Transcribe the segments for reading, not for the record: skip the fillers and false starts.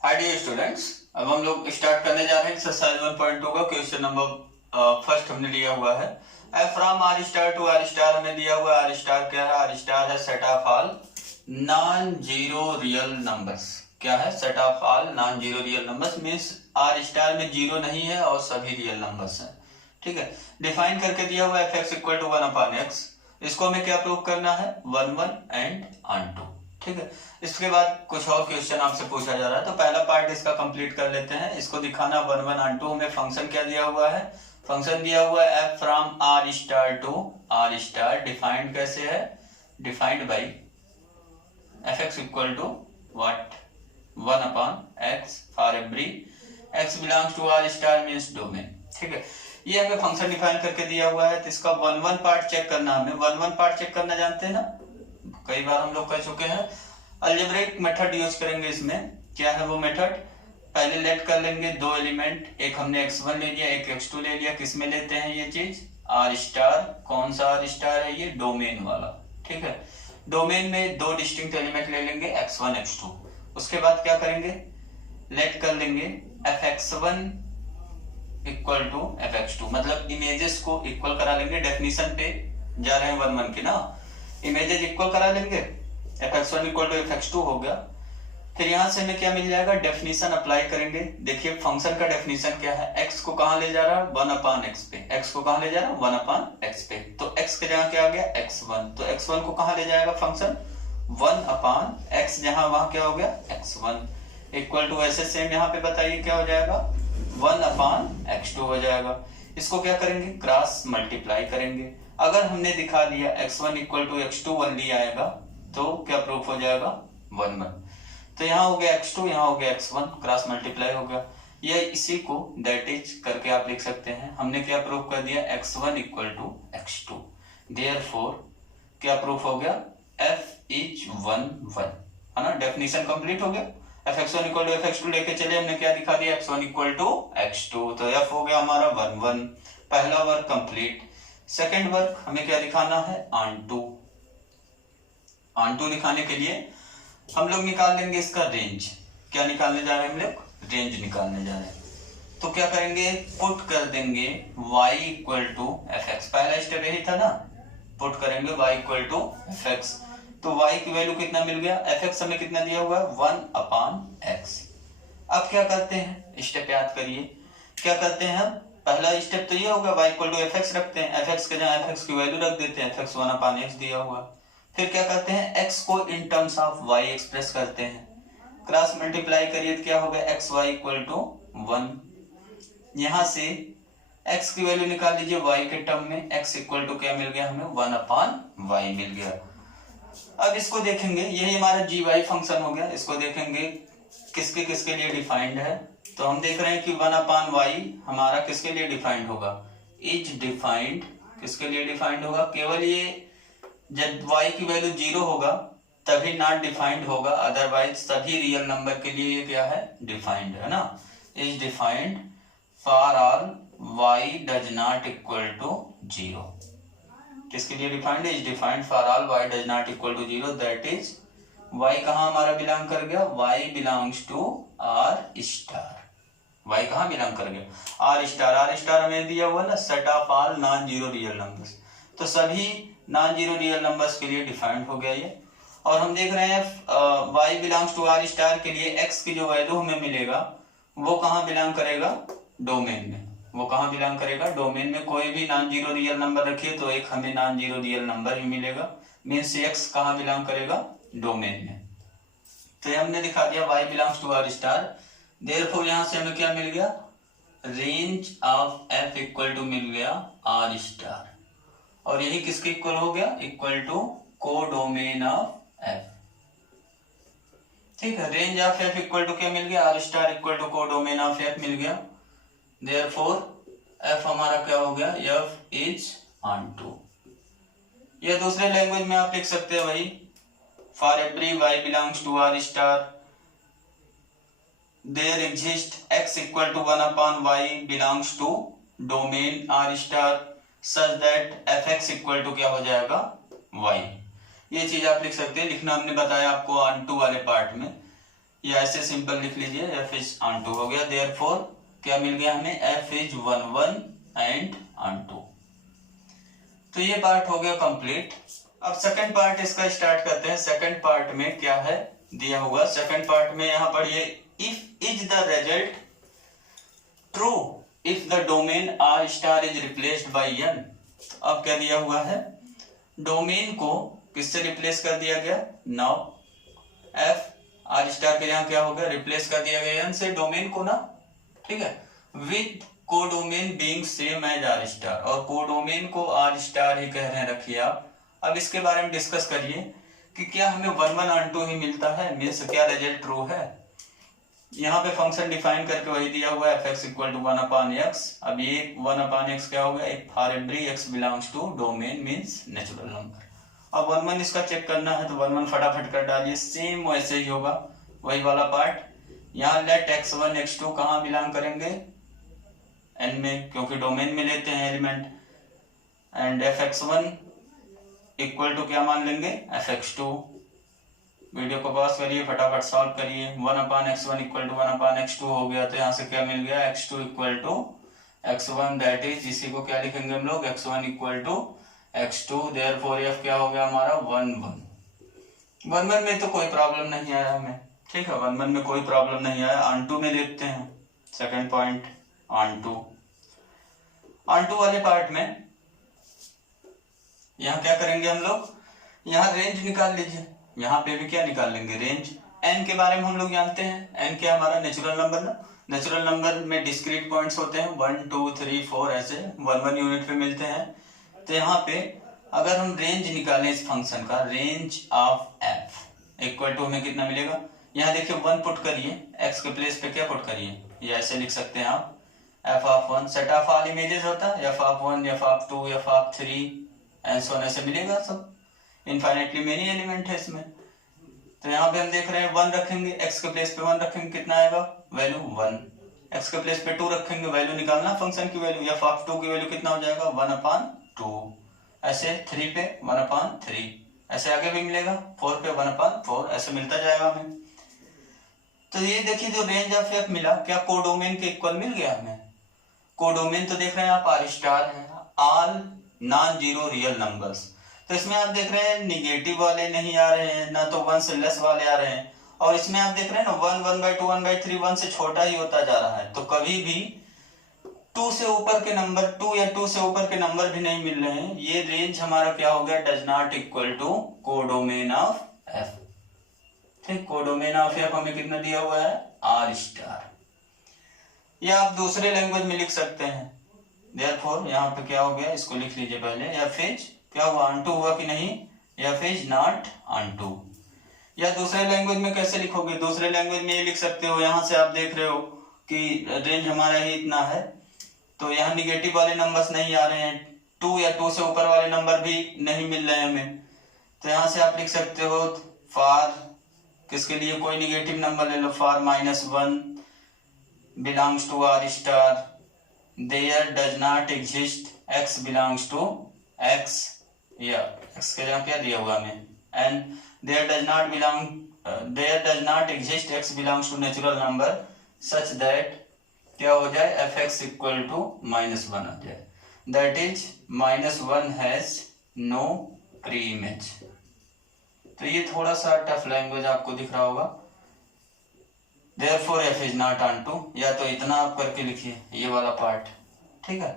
Hi dear students, अब हम लोग स्टार्ट करने जा रहे हैं एक्सरसाइज 1.2 का क्वेश्चन नंबर फर्स्ट हमने लिया हुआ है। F from R star to R star हमें दिया हुआ है। आर स्टार क्या है? आर स्टार है set of all non zero real numbers. क्या है? Set of all non zero real numbers means R star में जीरो नहीं है और सभी रियल नंबर्स हैं। ठीक है, डिफाइन करके दिया हुआ F x equal to 1/x। इसको हमें क्या प्रूव करना है? 1 1 एंड ऑन टू। ठीक है, इसके बाद कुछ और क्वेश्चन आपसे पूछा जा रहा है, तो पहला पार्ट इसका कंप्लीट कर लेते हैं। इसको दिखाना 1 1 ऑन टू। हमें फंक्शन क्या दिया हुआ है? फंक्शन दिया हुआ है F from R star to R star. Defined कैसे है? Defined by f x equal to what? 1/x for every x belongs to R star means domain. ठीक है, ये हमें फंक्शन डिफाइन करके दिया हुआ है। तो इसका 1 1 पार्ट चेक करना, हमें 1 1 पार्ट चेक करना जानते हैं ना, कई बार हम लोग कर चुके हैं। अलजेब्रिक मेथड यूज करेंगे इसमें। क्या है वो मेथड? पहले लेट कर लेंगे दो एलिमेंट, एक हमने x1 ले लिया, एक x2 ले लिया। किस में लेते हैं ये चीज? R star. कौन सा आर स्टार है ये? डोमेन वाला। ठीक है, डोमेन में दो डिस्टिंक्ट एलिमेंट ले लेंगे x1 x2। उसके बाद क्या करेंगे? लेट कर लेंगे fx1 इक्वल टू fx2, मतलब इमेजेस को इक्वल करा लेंगे। डेफिनेशन पे जा रहे हैं 1 1 की ना, इमेजेस इक्वल करा लेंगे। fx1 इक्वल टू fx2 हो गया। फिर यहां से हमें क्या मिल जाएगा? डेफिनेशन अप्लाई करेंगे। देखिए फंक्शन का डेफिनेशन क्या है? x को कहां ले जा रहा है? 1/x पे। x को कहां ले जा रहा है? 1/x पे। तो x के जगह क्या आ गया? x1। तो x1 को कहां ले जाएगा फंक्शन? 1/x, जहां वहां क्या हो गया? x1 इक्वल टू ऐसे सेम यहाँ पे बताइए क्या हो जाएगा? 1/x2 हो जाएगा। इसको क्या करेंगे? क्रॉस मल्टीप्लाई करेंगे। अगर हमने दिखा दिया x1 इक्वल टू x2 1 आएगा तो क्या प्रूफ हो जाएगा? 1 1। तो यहाँ हो गया x2, यहाँ हो गया x1, क्रॉस मल्टीप्लाई हो गया। ये इसी को दैट इज करके आप लिख सकते हैं। हमने क्या प्रूफ कर दिया? x1 equal to x2। Therefore क्या प्रूफ हो गया? f इज 1 1, है ना। डेफिनेशन कंप्लीट हो गया। fx1 इक्वल टू fx2 लेके चले, हमने क्या दिखा दिया? x1 equal to x2। तो f हो गया हमारा 1 1। पहला वर्क कंप्लीट। सेकेंड वर्क हमें क्या दिखाना है? On to. ऑन टू दिखाने के लिए हम लोग निकाल लेंगे इसका रेंज। क्या निकालने जा रहे हैं हम लोग? रेंज निकालने जा रहे हैं। तो क्या करेंगे? पुट कर देंगे y equal to f x. पहला स्टेप यही था ना, पुट करेंगे y equal to f x. तो y की वैल्यू कितना मिल गया? एफ एक्स हमें कितना दिया हुआ है? 1/x। अब क्या करते हैं? स्टेप याद करिए, क्या करते हैं हम? पहला स्टेप तो ये होगा y equal to f x रखते हैं, एफ एक्स के जगह एफ एक्स की वैल्यू रख देते हैं, एफ एक्स 1/x दिया हुआ। फिर क्या करते हैं? x को in terms of y express करते हैं। क्रॉस मल्टीप्लाई करिए तो क्या होगा? X y equal to 1। यहां से x की वैल्यू निकाल लीजिए y के टर्म में। x इक्वल टू क्या मिल गया हमें? 1/y मिल गया। अब इसको देखेंगे, यही हमारा जी वाई फंक्शन हो गया। इसको देखेंगे किसके किसके लिए डिफाइंड है। तो हम देख रहे हैं कि 1/y हमारा किसके लिए डिफाइंड होगा? Is defined. किसके लिए डिफाइंड होगा? केवल ये जब y की वैल्यू 0 होगा तभी नॉट डिफाइंड होगा, अदरवाइज सभी रियल नंबर के लिए ये क्या है? डिफाइंड है ना। Is defined for all y does not equal to 0। किसके लिए डिफाइंड है? Is defined for all y does not equal to 0, that is y कहां हमारा बिलोंग कर गया? y belongs to R star. y कहां बिलोंग कर गया? R star. आर स्टार हमें दिया हुआ ना set of all non zero real numbers, तो सभी नॉन जीरो रियल नंबर्स के लिए डिफाइंड हो गया ये। और हम देख रहे हैं y belongs to R star के लिए x की जो वैल्यू हमें मिलेगा वो कहां बिलोंग करेगा? डोमेन में। वो कहां बिलोंग करेगा? डोमेन में। कोई भी नॉन जीरो रियल नंबर रखिए तो एक हमें नॉन जीरो रियल नंबर ही मिलेगा, मीन्स x कहां बिलोंग करेगा? डोमेन में। तो ये हमने दिखा दिया y belongs to R star. Therefore यहां से हमें क्या मिल गया? Range of f equal to मिल गया आर स्टार। और यही किसके इक्वल हो गया? Equal to codomain of f। ठीक है, range of f equal to क्या मिल गया? R star equal to codomain of f मिल गया। देयरफॉर f हमारा क्या हो गया? f इज ऑन टू। या दूसरे लैंग्वेज में आप लिख सकते हैं वही, for every y belongs to R star there exist x equal to 1/y belongs to domain R star such that fx equal to क्या हो जाएगा? y। ये चीज आप लिख सकते हैं। लिखना हमने बताया आपको ऑन टू वाले पार्ट में। या ऐसे सिंपल लिख लीजिए f इज ऑन टू हो गया। देयरफॉर क्या मिल गया हमें, f इज 1 1 एंड ऑन टू। तो ये पार्ट हो गया कंप्लीट। अब सेकंड पार्ट इसका स्टार्ट करते हैं। सेकंड पार्ट में क्या है दिया हुआ, सेकंड पार्ट में यहाँ पर ये if is the result true if the domain R star is replaced by n। अब क्या दिया हुआ है, डोमेन को किससे रिप्लेस कर दिया गया, नाउ f आर स्टार के यहाँ क्या हो गया, रिप्लेस कर दिया गया n से डोमेन को ना, ठीक है, with codomain being same as R star, और कोडोमेन को आर स्टार ही कह रहे हैं, रखिए आप। अब इसके बारे में डिस्कस करिए कि क्या हमें 1 1 ऑन टू ही मिलता है, मीन्स क्या रिजल्ट ट्रू है। यहाँ पे फंक्शन डिफाइन करके वही दिया हुआ है f(x = 1/x)। अब ये 1/x क्या होगा, एक for every x belongs to domain means natural number. अब 1 1 इसका चेक करना है तो 1 1 फटाफट कर डालिए, सेम वैसे ही होगा वही वाला पार्ट। यहाँ लेट x1 x2 कहाँ बिलोंग करेंगे, n में, क्योंकि डोमेन में लेते हैं element. And f(x1) equal to क्या मान लेंगे, f(x2)। वीडियो को पॉज करिए, फटाफट सॉल्व करिए। 1/x1 इक्वल टू 1/x2 हो गया, तो यहाँ से क्या मिल गया, x2 equal to x1, that is इसी को क्या लिखेंगे हम लोग, x1 equal to x2। Therefore f क्या हो गया हमारा 1 1। 1 1 में तो कोई प्रॉब्लम नहीं आया हमें, ठीक है, 1 1 में कोई प्रॉब्लम नहीं आया। ऑन टू में देखते हैं सेकंड पॉइंट, ऑन टू वाले पार्ट में यहाँ क्या करेंगे हम लोग, यहाँ रेंज निकाल लीजिए। यहाँ पे भी क्या निकाल लेंगे, रेंज। n के बारे में हम लोग जानते हैं, n क्या हमारा नेचुरल नंबर ना, नेचुरल नंबर में डिस्क्रीट पॉइंट्स होते हैं 1 2 3 4 ऐसे 1 1 यूनिट पे मिलते हैं। तो यहाँ पे अगर हम रेंज निकालें इस फंक्शन का, range of f equal to हमें कितना मिलेगा, यहाँ देखिए 1 पुट करिए, x के प्लेस पे क्या पुट करिए, ये ऐसे लिख सकते हैं आप, f(1) set of all images होता है, f(1) f(2) f(3) and so on, ऐसे मिलेगा सब, इनफाइनाइटली मेनी एलिमेंट है इसमें। तो यहाँ पे हम देख रहे हैं 1 रखेंगे, x के प्लेस पे 1 रखेंगे, कितना आएगा, वैल्यू 1। x के प्लेस पे 2 रखेंगे, वैल्यू निकालना फंक्शन की वैल्यू, f(2) की वैल्यू कितना हो जाएगा 1/2। ऐसे 3 पे 1/3, ऐसे आगे भी मिलेगा 4 पे 1/4, ऐसे मिलता जाएगा हमें। तो ये देखिए जो रेंज ऑफ f मिला, क्या कोडोमेन के इक्वल मिल गया हमें। कोडोमेन तो देख रहे हैं आप आर स्टार है, all non zero real numbers. तो इसमें आप देख रहे हैं निगेटिव वाले नहीं आ रहे हैं, ना तो 1 से लेस वाले आ रहे हैं, और इसमें आप देख रहे हैं ना 1 1/2 1/3 1 से छोटा ही होता जा रहा है। तो कभी भी 2 से ऊपर के नंबर, 2 या 2 से ऊपर के नंबर भी नहीं मिल रहे हैं। ये रेंज हमारा क्या हो गया, does not equal to codomain of f। ठीक, कोडोमेन ऑफ f हमें कितना दिया हुआ है, आर स्टार। या आप दूसरे लैंग्वेज में लिख सकते हैं, देयरफॉर यहाँ पे क्या हो गया, इसको लिख लीजिए पहले, या फिर क्या हुआ, ऑन टू हुआ कि नहीं, या फिर नॉट ऑन टू। या दूसरे लैंग्वेज में कैसे लिखोगे, दूसरे लैंग्वेज में ये लिख सकते हो, यहाँ से आप देख रहे हो कि रेंज हमारा ही इतना है, तो यहाँ निगेटिव वाले नंबर्स नहीं आ रहे हैं, 2 या 2 से ऊपर वाले नंबर भी नहीं मिल रहे हैं हमें। तो यहाँ से आप लिख सकते हो फॉर, किसके लिए, कोई निगेटिव नंबर ले लो, for -1 belongs to R star, there does not exist x belongs to x, या x के जगह क्या दिया हुआ हमें, and there does not exist x belongs to natural number such that क्या हो जाए, f(x) इक्वल टू -1 आ जाए, that is -1 has no pre image. तो ये थोड़ा सा टफ लैंग्वेज आपको दिख रहा होगा। Therefore f is not onto टू, या तो इतना आप करके लिखिए ये वाला पार्ट, ठीक है।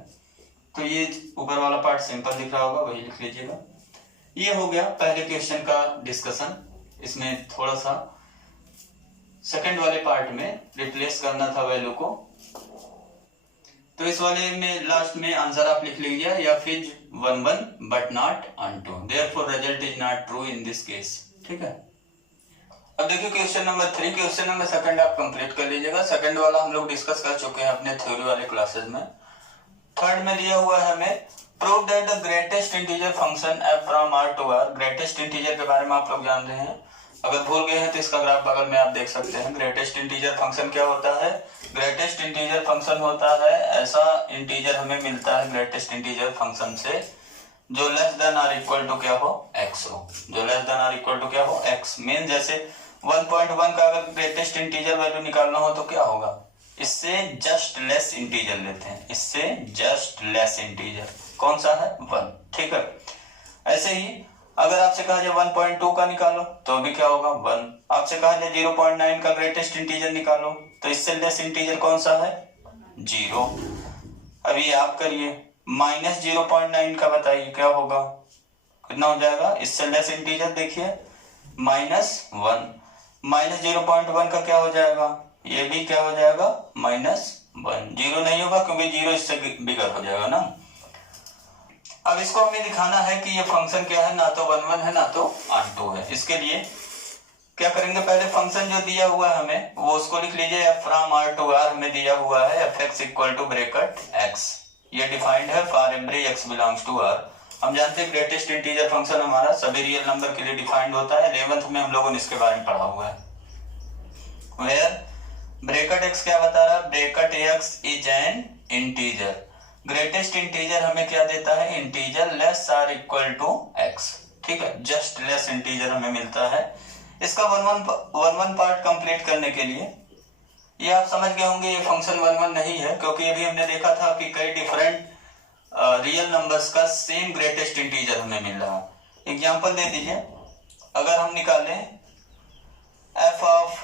तो ये ऊपर वाला पार्ट सिंपल दिख रहा होगा, वही लिख लीजिएगा। ये हो गया पहले क्वेश्चन का डिस्कशन। इसमें थोड़ा सा सेकंड वाले पार्ट में रिप्लेस करना था वैल्यू को, तो इस वाले में लास्ट में आंसर आप लिख लीजिए, या फिर 1 1 बट नॉट ऑन टू, therefore result is not true in this case, ठीक है। अब देखिए question number 3, question number second आप कंप्लीट कर लीजिएगा। सेकंड वाला हम लोग डिस्कस कर चुके हैं अपने थ्योरी वाले क्लासेस में। थर्ड में दिया हुआ है हमें, prove that the greatest integer function f from r to r। Greatest integer के बारे में आप लोग जान रहे हैं, अगर भूल गए हैं तो इसका ग्राफ बगल में आप देख सकते हैं। ग्रेटेस्ट इंटीजर फंक्शन क्या होता है, ग्रेटेस्ट इंटीजर फंक्शन होता है ऐसा इंटीजर हमें मिलता है ग्रेटेस्ट इंटीजर फंक्शन से जो less than or equal to क्या हो, x हो, जो less than or equal to क्या हो, x। मीन जैसे 1.1 का अगर ग्रेटेस्ट इंटीजर वैल्यू निकालना हो तो क्या होगा, इससे जस्ट लेस इंटीजर लेते हैं, इससे जस्ट लेस इंटीजर कौन सा है 1, ठीक है। ऐसे ही अगर आपसे कहा जाए 1.2 का निकालो तो भी क्या होगा 1, आपसे कहा जाए 0.9 का ग्रेटेस्ट इंटीजर निकालो तो इससे लेस इंटीजर कौन सा है 0। अभी आप करिए -0.9 का बताइए क्या होगा, कितना हो जाएगा, इससे लेस इंटीजर देखिए -1, -0.1 का क्या हो जाएगा, ये भी क्या हो जाएगा -1, 0 नहीं होगा क्योंकि 0 इससे बिगर हो जाएगा ना। अब इसको हमें दिखाना है कि ये फंक्शन क्या है, ना तो 1 1 है ना तो onto है। इसके लिए क्या करेंगे, पहले फंक्शन जो दिया हुआ है हमें वो उसको लिख लीजिए, f from r to r हमें दिया हुआ है fx equal to bracket x, ये डिफाइंड है for every x belongs to r। हम जानते हैं ग्रेटेस्ट इंटीजर फंक्शन हमारा सभी रियल नंबर के लिए डिफाइंड होता है, 11th में हम लोगों ने इसके बारे में पढ़ा हुआ है। वेयर ब्रैकेट x क्या बता रहा है, bracket x is an integer, greatest integer हमें क्या देता है integer less or equal to x, ठीक है, जस्ट लेस इंटीजर हमें मिलता है। इसका 1 पार्ट कंप्लीट करने के लिए ये आप समझ गए होंगे ये फंक्शन 1 1 नहीं है, क्योंकि अभी हमने देखा था कि कई डिफरेंट रियल नंबर्स का सेम ग्रेटेस्ट इंटीजर हमें मिल रहा है। एग्जांपल दे दीजिए, अगर हम निकालें f ऑफ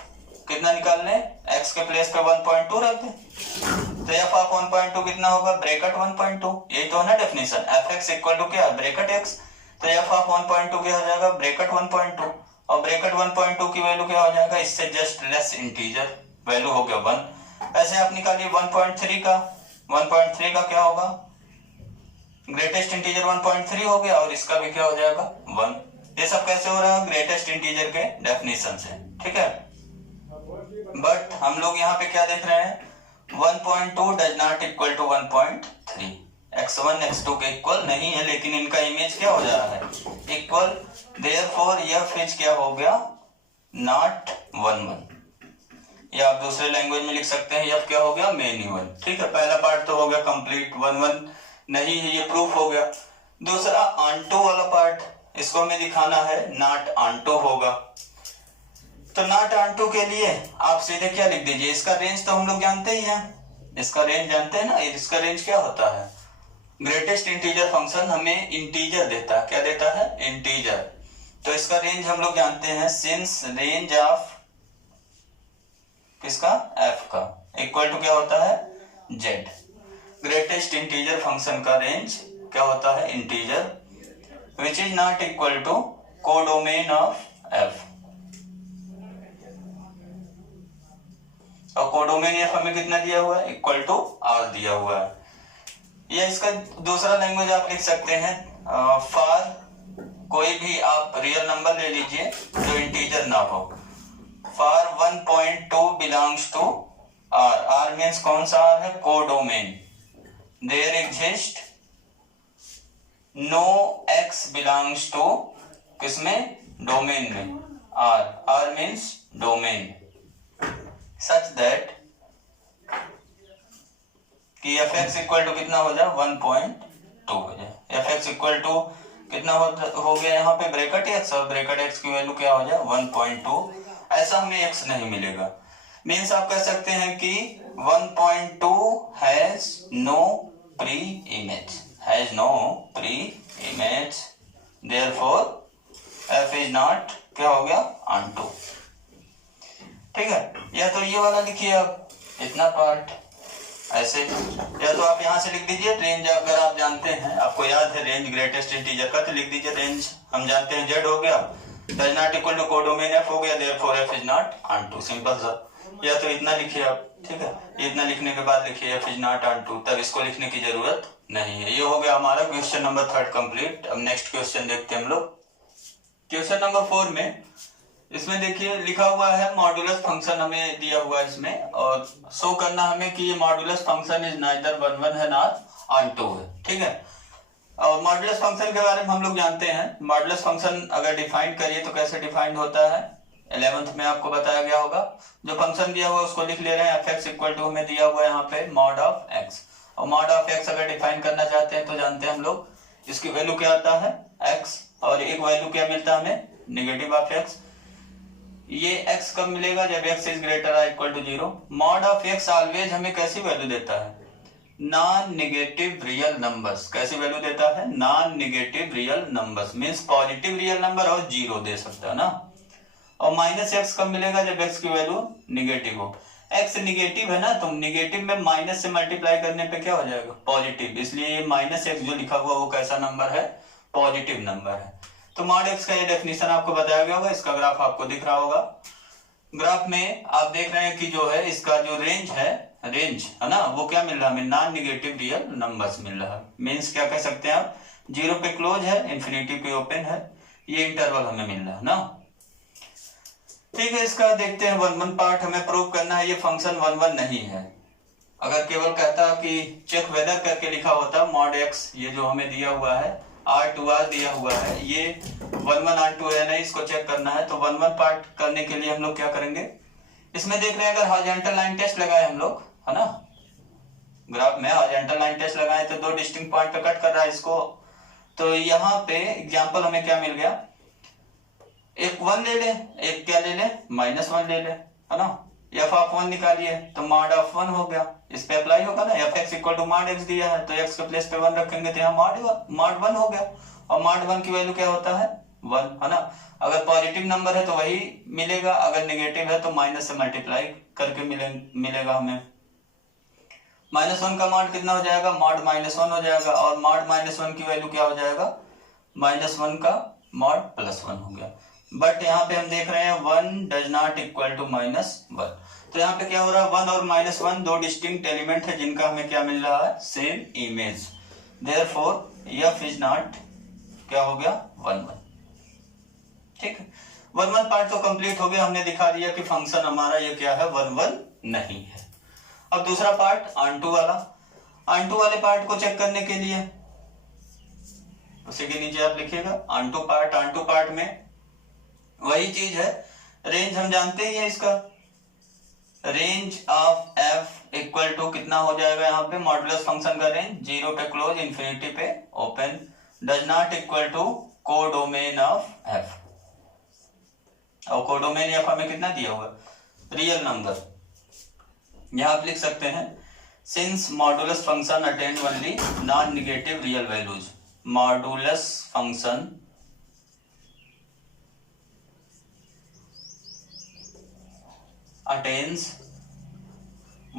कितना निकाल लें, x के प्लेस पे 1.2 रख दें तो f ऑफ 1.2 कितना होगा, ब्रैकेट 1.2, यही तो है ना डेफिनेशन, fx इक्वल टू क्या ब्रैकेट x, तो f ऑफ 1.2 क्या हो जाएगा ब्रैकेट 1.2, और ब्रैकेट 1.2 की वैल्यू क्या हो जाएगा, इससे जस्ट लेस इंटीजर वैल्यू हो गया 1। ऐसे आप निकालिए 1.3 का, 1.3 का क्या होगा, ग्रेटेस्ट इंटीजर 1.3 हो गया और इसका भी क्या हो जाएगा 1। ये सब कैसे हो रहा है, ग्रेटेस्ट इंटीजर के डेफिनेशन से, ठीक है। बट हम लोग यहाँ पे क्या देख रहे हैं, 1.2 does not equal to 1.3, x1 x2 के इक्वल नहीं है, लेकिन इनका इमेज क्या हो जा रहा है इक्वल, देयरफॉर f इज क्या हो गया नॉट 1 1, या आप दूसरे लैंग्वेज में लिख सकते हैं f क्या हो गया मेन इवन, ठीक है। पहला पार्ट तो हो गया कंप्लीट, 1 1 नहीं है ये प्रूफ हो गया। दूसरा onto वाला पार्ट, इसको हमें दिखाना है नॉट onto होगा, तो नॉट onto के लिए आप सीधे क्या लिख दीजिए, इसका रेंज तो हम लोग जानते ही हैं, इसका रेंज जानते हैं ना, इसका रेंज क्या होता है, ग्रेटेस्ट इंटीजर फंक्शन हमें इंटीजर देता है, क्या देता है इंटीजर, तो इसका रेंज हम लोग जानते हैं, सिंस रेंज ऑफ किसका f का इक्वल टू क्या होता है z, ग्रेटेस्ट इंटीजर फंक्शन का रेंज क्या होता है integer which is not equal to codomain of f, और कोडोमेन f हमें कितना दिया हुआ है इक्वल टू r दिया हुआ है। या इसका दूसरा लैंग्वेज आप लिख सकते हैं, फॉर कोई भी आप रियल नंबर ले लीजिए जो इंटीजर ना हो, for 1.2 belongs to r, r means कौन सा r है codomain, there exist no x belongs to किसमें डोमेन में, r means domain, such that कि fx इक्वल टू कितना हो जाए 1.2 हो जाए, fx इक्वल टू कितना हो गया यहाँ पे ब्रैकेट x, और ब्रैकेट x की वैल्यू क्या हो जाए 1.2, ऐसा हमें x नहीं मिलेगा। मीन्स आप कह सकते हैं कि 1.2 has no pre image, has no pre image, therefore f is not क्या हो गया onto, ठीक है। या तो ये वाला लिखिए आप इतना पार्ट ऐसे, या तो आप यहाँ से लिख दीजिए रेंज, अगर आप जानते हैं आपको याद है रेंज ग्रेटेस्ट इंटीजर का, तो लिख दीजिए रेंज हम जानते हैं z हो गया, does not equal to codomain f हो गया, therefore f is not onto, simple सा। या तो इतना लिखिए आप, ठीक है, इतना लिखने के बाद लिखिए f इज नॉट onto, तब इसको लिखने की जरूरत नहीं है। ये हो गया हमारा क्वेश्चन नंबर 3 कंप्लीट। अब नेक्स्ट क्वेश्चन देखते हैं हम लोग, क्वेश्चन नंबर 4 में इसमें देखिए लिखा हुआ है मॉडुलस फंक्शन हमें दिया हुआ है इसमें, और शो करना हमें कि ये मॉडुलस फंक्शन इज नाइदर 1 1 है नॉट onto है, ठीक है। और मॉडुलस फंक्शन के बारे में हम लोग जानते हैं, मॉडुलस फंक्शन अगर डिफाइन करिए तो कैसे डिफाइंड होता है, 11th में आपको बताया गया होगा। जो फंक्शन दिया हुआ उसको लिख ले रहे हैं, fx इक्वल टू हमें दिया हुआ है यहाँ पे मॉड ऑफ x, और मॉड ऑफ x अगर डिफाइन करना चाहते हैं तो जानते हैं हम लोग इसकी वैल्यू क्या आता है x, और एक वैल्यू क्या मिलता है हमें नेगेटिव ऑफ x, ये x कब मिलेगा, जब x is greater or equal to 0। Mod of x always हमें कैसी वैल्यू देता है, नॉन नेगेटिव रियल नंबर्स। कैसी वैल्यू देता है, non negative real numbers, means positive real number और 0 दे सकता है ना। और माइनस एक्स कब मिलेगा, जब x की वैल्यू निगेटिव हो। x निगेटिव है ना, तो निगेटिव में माइनस से मल्टीप्लाई करने पे क्या हो जाएगा, पॉजिटिव, इसलिए ये माइनस एक्स जो लिखा हुआ वो कैसा नंबर है, पॉजिटिव नंबर है। तो मॉड एक्स का ये डेफिनेशन आपको बताया गया होगा, इसका ग्राफ आपको दिख रहा होगा। ग्राफ में आप देख रहे हैं कि जो है इसका जो रेंज है ना, वो क्या मिल रहा है हमें, नॉन निगेटिव रियल नंबर्स मिल रहा है। मींस क्या कह सकते हैं आप, 0 पे क्लोज है, इंफिनिटी पे ओपन है, ये इंटरवल हमें मिल रहा है ना। ठीक है, इसका देखते हैं 1-1 पार्ट। हमें प्रूव करना है ये फंक्शन 1-1 नहीं है। अगर केवल कहता कि चेक वेदर करके लिखा होता मॉड एक्स, ये जो हमें दिया हुआ है R2R दिया हुआ है, ये 1-1 R2 है नहीं, इसको चेक करना है। तो 1-1 पार्ट करने के लिए हम लोग क्या करेंगे, इसमें देख रहे हैं अगर हॉरिजॉन्टल लाइन टेस्ट लगाए हम लोग, है ना, ग्राफ में हॉरिजॉन्टल लाइन टेस्ट लगाए तो 2 डिस्टिंक्ट पॉइंट पे कट कर रहा है इसको। तो यहाँ पे एग्जांपल हमें क्या मिल गया, एक 1 ले ले, एक क्या ले ले, -1 ले ले, है ना। f ऑफ 1 निकालिए तो मॉड ऑफ 1 हो गया, इस पे अप्लाई होगा ना। fx equal to mod x दिया है तो x के प्लेस पे 1 रखेंगे तो यहाँ मॉड 1 हो गया। और मॉड 1 की वैल्यू क्या होता है, 1, है ना। अगर पॉजिटिव नंबर है तो वही मिलेगा, अगर नेगेटिव है तो माइनस से मल्टीप्लाई करके मिलेगा हमें। -1 का मॉड कितना हो जाएगा, मॉड -1 हो जाएगा। और मॉड -1 की वैल्यू क्या हो जाएगा, -1 का मॉड +1 हो गया। बट यहाँ पे हम देख रहे हैं 1 डज नॉट इक्वल टू -1। तो यहाँ पे क्या हो रहा है, 1 और -1 दो डिस्टिंक्ट एलिमेंट है जिनका हमें क्या मिल रहा है, same image. Therefore f is not क्या हो गया, 1-1। ठीक है, 1-1 पार्ट तो कंप्लीट हो गया, हमने दिखा दिया कि फंक्शन हमारा ये क्या है, 1-1 नहीं है। अब दूसरा पार्ट ऑन-टू वाला, ऑन-टू वाले पार्ट को चेक करने के लिए उसी के नीचे आप लिखिएगा ऑन-टू पार्ट। ऑन-टू पार्ट में वही चीज है, रेंज हम जानते ही है इसका, range of f equal to कितना हो जाएगा यहाँ पे, मॉडुलस फंक्शन का रेंज 0 पे क्लोज, इंफिनिटी पे open, does not equal to codomain of f। और कोडोमेन f हमें कितना दिया हुआ, रियल नंबर। यहां आप लिख सकते हैं since modulus function attend only non negative real values, modulus function attains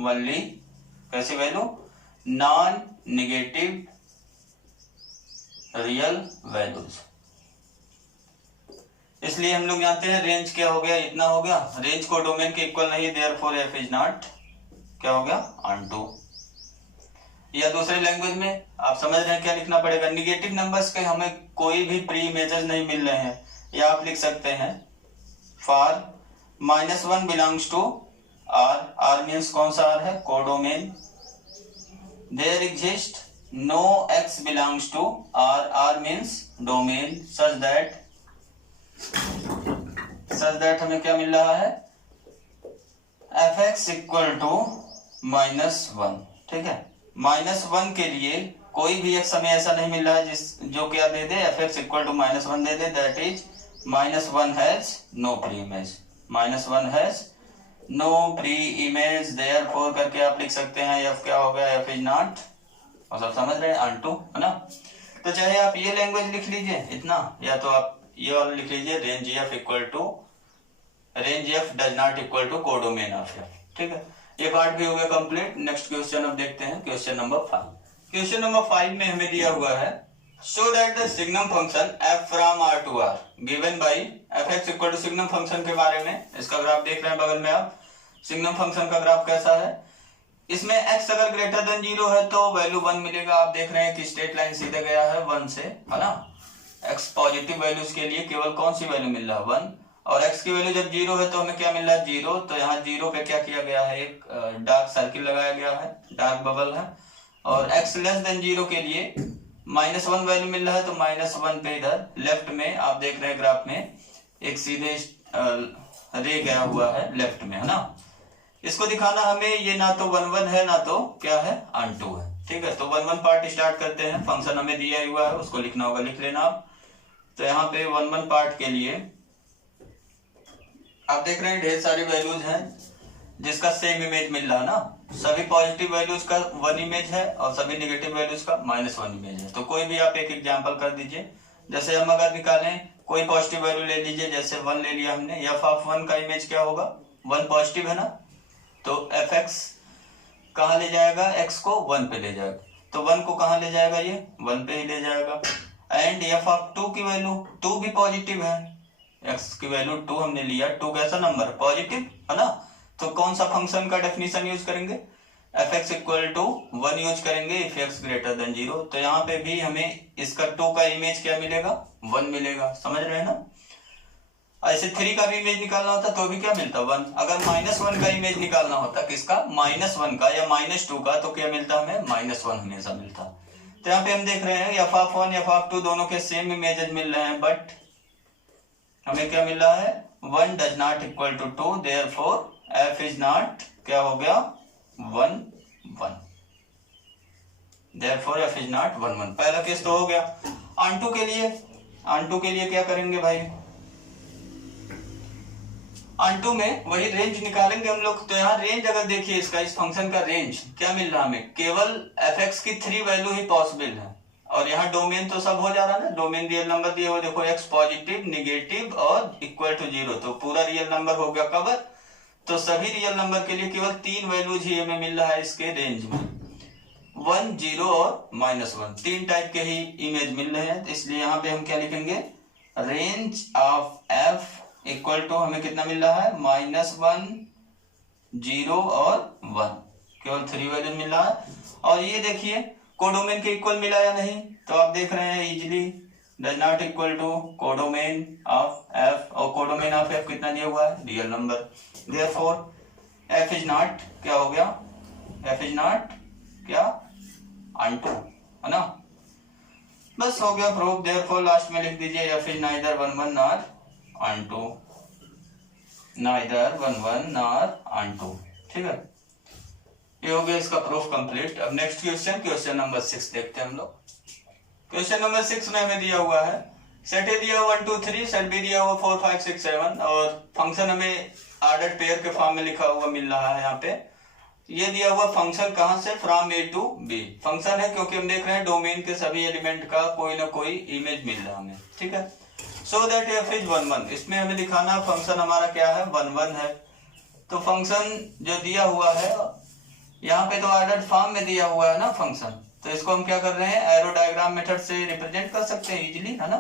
only कैसी value, non negative real values. इसलिए हम लोग जानते हैं रेंज क्या हो गया, इतना हो गया, रेंज को डोमेन के इक्वल नहीं, देयरफॉर f इज नॉट क्या हो गया, ऑन-टू। या दूसरे लैंग्वेज में आप समझ रहे हैं क्या लिखना पड़ेगा, निगेटिव नंबर्स के हमें कोई भी प्री इमेजेस नहीं मिल रहे हैं, या आप लिख सकते हैं for -1 belongs to R, R means कौन सा R है, codomain. There exist no x belongs to R, R means domain, such that हमें क्या मिल रहा है, fx इक्वल टू -1। ठीक है, -1 के लिए कोई भी x हमें ऐसा नहीं मिल रहा है जो क्या दे दे, fx इक्वल टू -1 दे दे, that is -1 has no pre image, -1 has no pre image, therefore करके आप लिख सकते हैं f क्या हो गया, f इज नॉट, और सब समझ रहे हैं, ऑन-टू, है ना। तो चाहे आप ये लैंग्वेज लिख लीजिए इतना, या तो आप ये वाला लिख लीजिए, range f equal to, range f does not equal to codomain of f। ठीक है, ये पार्ट भी हो गया कंप्लीट। नेक्स्ट क्वेश्चन अब देखते हैं, क्वेश्चन नंबर 5। क्वेश्चन नंबर 5 में हमें दिया हुआ है, show that the signum function f from R to R given by fx equal to, signum function के बारे में इसका ग्राफ देख रहे हैं बगल में आप, सिग्नम फंक्शन का ग्राफ कैसा है, इसमें x अगर ग्रेटर देन 0 है तो वैल्यू 1 मिलेगा। आप देख रहे हैं कि स्ट्रेट लाइन सीधे गया है 1 से, है ना। x पॉजिटिव वैल्यूज के लिए केवल कौन सी वैल्यू मिल रहा है, 1, और x की वैल्यू जब 0 है तो हमें क्या मिल रहा है, 0। तो यहाँ 0 पे क्या किया गया है, एक डार्क सर्किल लगाया गया है, डार्क बबल है। और x लेस देन 0 के लिए -1 वैल्यू मिल रहा है, तो -1 पे इधर लेफ्ट में आप देख रहे हैं ग्राफ में एक सीधे रे गया हुआ है लेफ्ट में, है ना। इसको दिखाना हमें, ये ना तो 1-1 है ना तो क्या है, ऑन-टू है। ठीक है, तो 1-1 पार्ट स्टार्ट करते हैं। फंक्शन हमें दिया हुआ है, उसको लिखना होगा, लिख लेना आप। तो यहाँ पे 1-1 पार्ट के लिए आप देख रहे हैं ढेर सारी वैल्यूज हैं जिसका सेम इमेज मिल रहा है ना, सभी पॉजिटिव वैल्यूज का 1 इमेज है और सभी नेगेटिव वैल्यूज का -1 इमेज है। तो कोई भी आप एक एग्जांपल कर दीजिए। जैसे हम अगर निकालें कोई पॉजिटिव वैल्यू ले लीजिए, जैसे 1 ले लिया हमने, एफ ऑफ 1 का इमेज क्या होगा, 1 पॉजिटिव है ना, तो एफ एक्स कहाँ ले जाएगा, एक्स को 1 पे ले जाएगा, तो 1 को कहाँ ले जाएगा, ये 1 पे ही ले जाएगा। एंड एफ ऑफ 2 की वैल्यू 2 भी पॉजिटिव है, एक्स की वैल्यू 2 हमने लिया, 2 कैसा नंबर, पॉजिटिव है ना, तो कौन सा फंक्शन का डेफिनेशन यूज करेंगे, f x equal to 1 use करेंगे इफ एक्स ग्रेटर देन 0। तो यहाँ पे भी हमें इसका 2 का इमेज क्या मिलेगा, 1 मिलेगा, समझ रहे हैं ना। ऐसे 3 का भी इमेज निकालना होता तो भी क्या मिलता, 1। अगर -1 का इमेज निकालना होता, किसका, -1 का या -2 का, तो क्या मिलता हमें, -1 हमेशा मिलता। तो यहाँ पे हम देख रहे हैं एफ ऑफ 1 एफ ऑफ 2 दोनों के सेम इमेजेस मिल रहे हैं, बट हमें क्या मिल रहा है, 1 does not equal to 2, therefore f is not क्या हो गया, 1 1, देयरफॉर एफ इज नॉट 1 1। पहला केस तो हो गया। ऑन टू के लिए क्या करेंगे भाई, ऑन टू में वही रेंज निकालेंगे हम लोग। तो यहाँ रेंज अगर देखिए इसका, इस फंक्शन का रेंज क्या मिल रहा है हमें, केवल एफ एक्स की 3 वैल्यू ही पॉसिबल है, और यहाँ डोमेन तो सब हो जा रहा है ना, डोमेन रियल नंबर दिए हुए देखो, एक्स पॉजिटिव, नेगेटिव और इक्वल टू 0, तो पूरा रियल नंबर हो गया कवर। तो सभी रियल नंबर के लिए केवल 3 वैल्यूज ही हमें मिल रहा है इसके रेंज में, 1 0 और -1, 3 टाइप के ही इमेज मिल रहे हैं। तो इसलिए यहाँ पे हम क्या लिखेंगे, range of f equal to हमें कितना मिल रहा है, -1 0 और 1, केवल 3 वैल्यू मिल रहा है। और ये देखिए कोडोमेन के इक्वल मिला या नहीं, तो आप देख रहे हैं easily does not equal to codomain of f, और कोडोमेन ऑफ एफ कितना दिया हुआ है, real number, therefore f is not क्या हो गया, एफ इज नॉट क्या, ऑनटू, है ना, बस हो गया प्रूफ। देयरफॉर लास्ट में लिख दीजिए F is neither 1 1 nor onto, neither 1 1 nor onto, ठीक है। ये हो गया इसका प्रूफ कंप्लीट। अब नेक्स्ट क्वेश्चन नंबर 6 देखते हैं हम लोग। क्वेश्चन नंबर 6 में हमें दिया हुआ है सेट ए दिया हुआ 1 2 3, सेट बी दिया हुआ 4 5 6 7, और फंक्शन हमें ऑर्डर्ड पेयर के फॉर्म में लिखा हुआ मिल रहा है। यहाँ पे ये दिया हुआ फंक्शन कहां से, from A to B function है, क्योंकि हम देख रहे हैं डोमेन के सभी एलिमेंट का कोई ना कोई इमेज मिल रहा है हमें, ठीक है। सो दैट एफ इज 1 1, इसमें हमें दिखाना फंक्शन हमारा क्या है, 1 1 है। तो फंक्शन जो दिया हुआ है यहाँ पे तो ऑर्डर्ड फॉर्म में दिया हुआ है ना फंक्शन, तो इसको हम क्या कर रहे हैं, एरो डायग्राम मेथड से रिप्रेजेंट कर सकते हैं इजीली, है ना।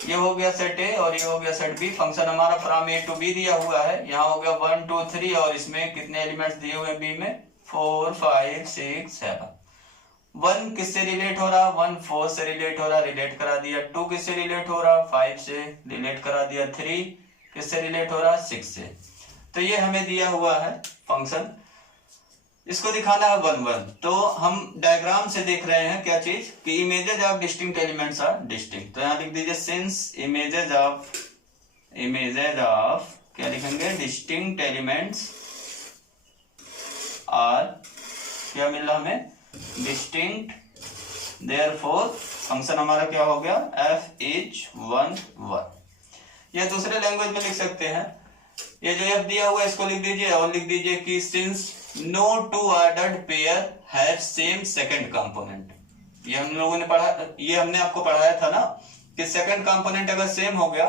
ये हो गया सेट ए और ये हो गया सेट बी, फंक्शन हमारा फ्रॉम ए टू बी दिया हुआ है, यहाँ हो गया 1 2 3, और इसमें कितने एलिमेंट्स दिए हुए हैं बी में, 4 5 6 7। 1 किससे रिलेट हो रहा, 1 4 से रिलेट हो रहा, रिलेट करा दिया। 2 किससे रिलेट हो रहा, 5 से रिलेट करा दिया। 3 किससे रिलेट हो रहा, 6 से। तो ये हमें दिया हुआ है फंक्शन, इसको दिखाना है 1 1। तो हम डायग्राम से देख रहे हैं क्या चीज, कि images of distinct elements are distinct. तो यहाँ लिख दीजिए सिंस इमेजेस ऑफ क्या लिखेंगे, डिस्टिंक्ट एलिमेंट्स आर क्या मिल रहा हमें, डिस्टिंक्ट, देयरफॉर फंक्शन हमारा क्या हो गया, एफ इज 1 1। या दूसरे लैंग्वेज में लिख सकते हैं, ये जो एफ दिया हुआ है इसको लिख दीजिए, और लिख दीजिए कि since no two ordered pair have same second component। ये हम लोगों ने पढ़ा, ये हमने आपको पढ़ाया था ना कि सेकंड कंपोनेंट अगर सेम हो गया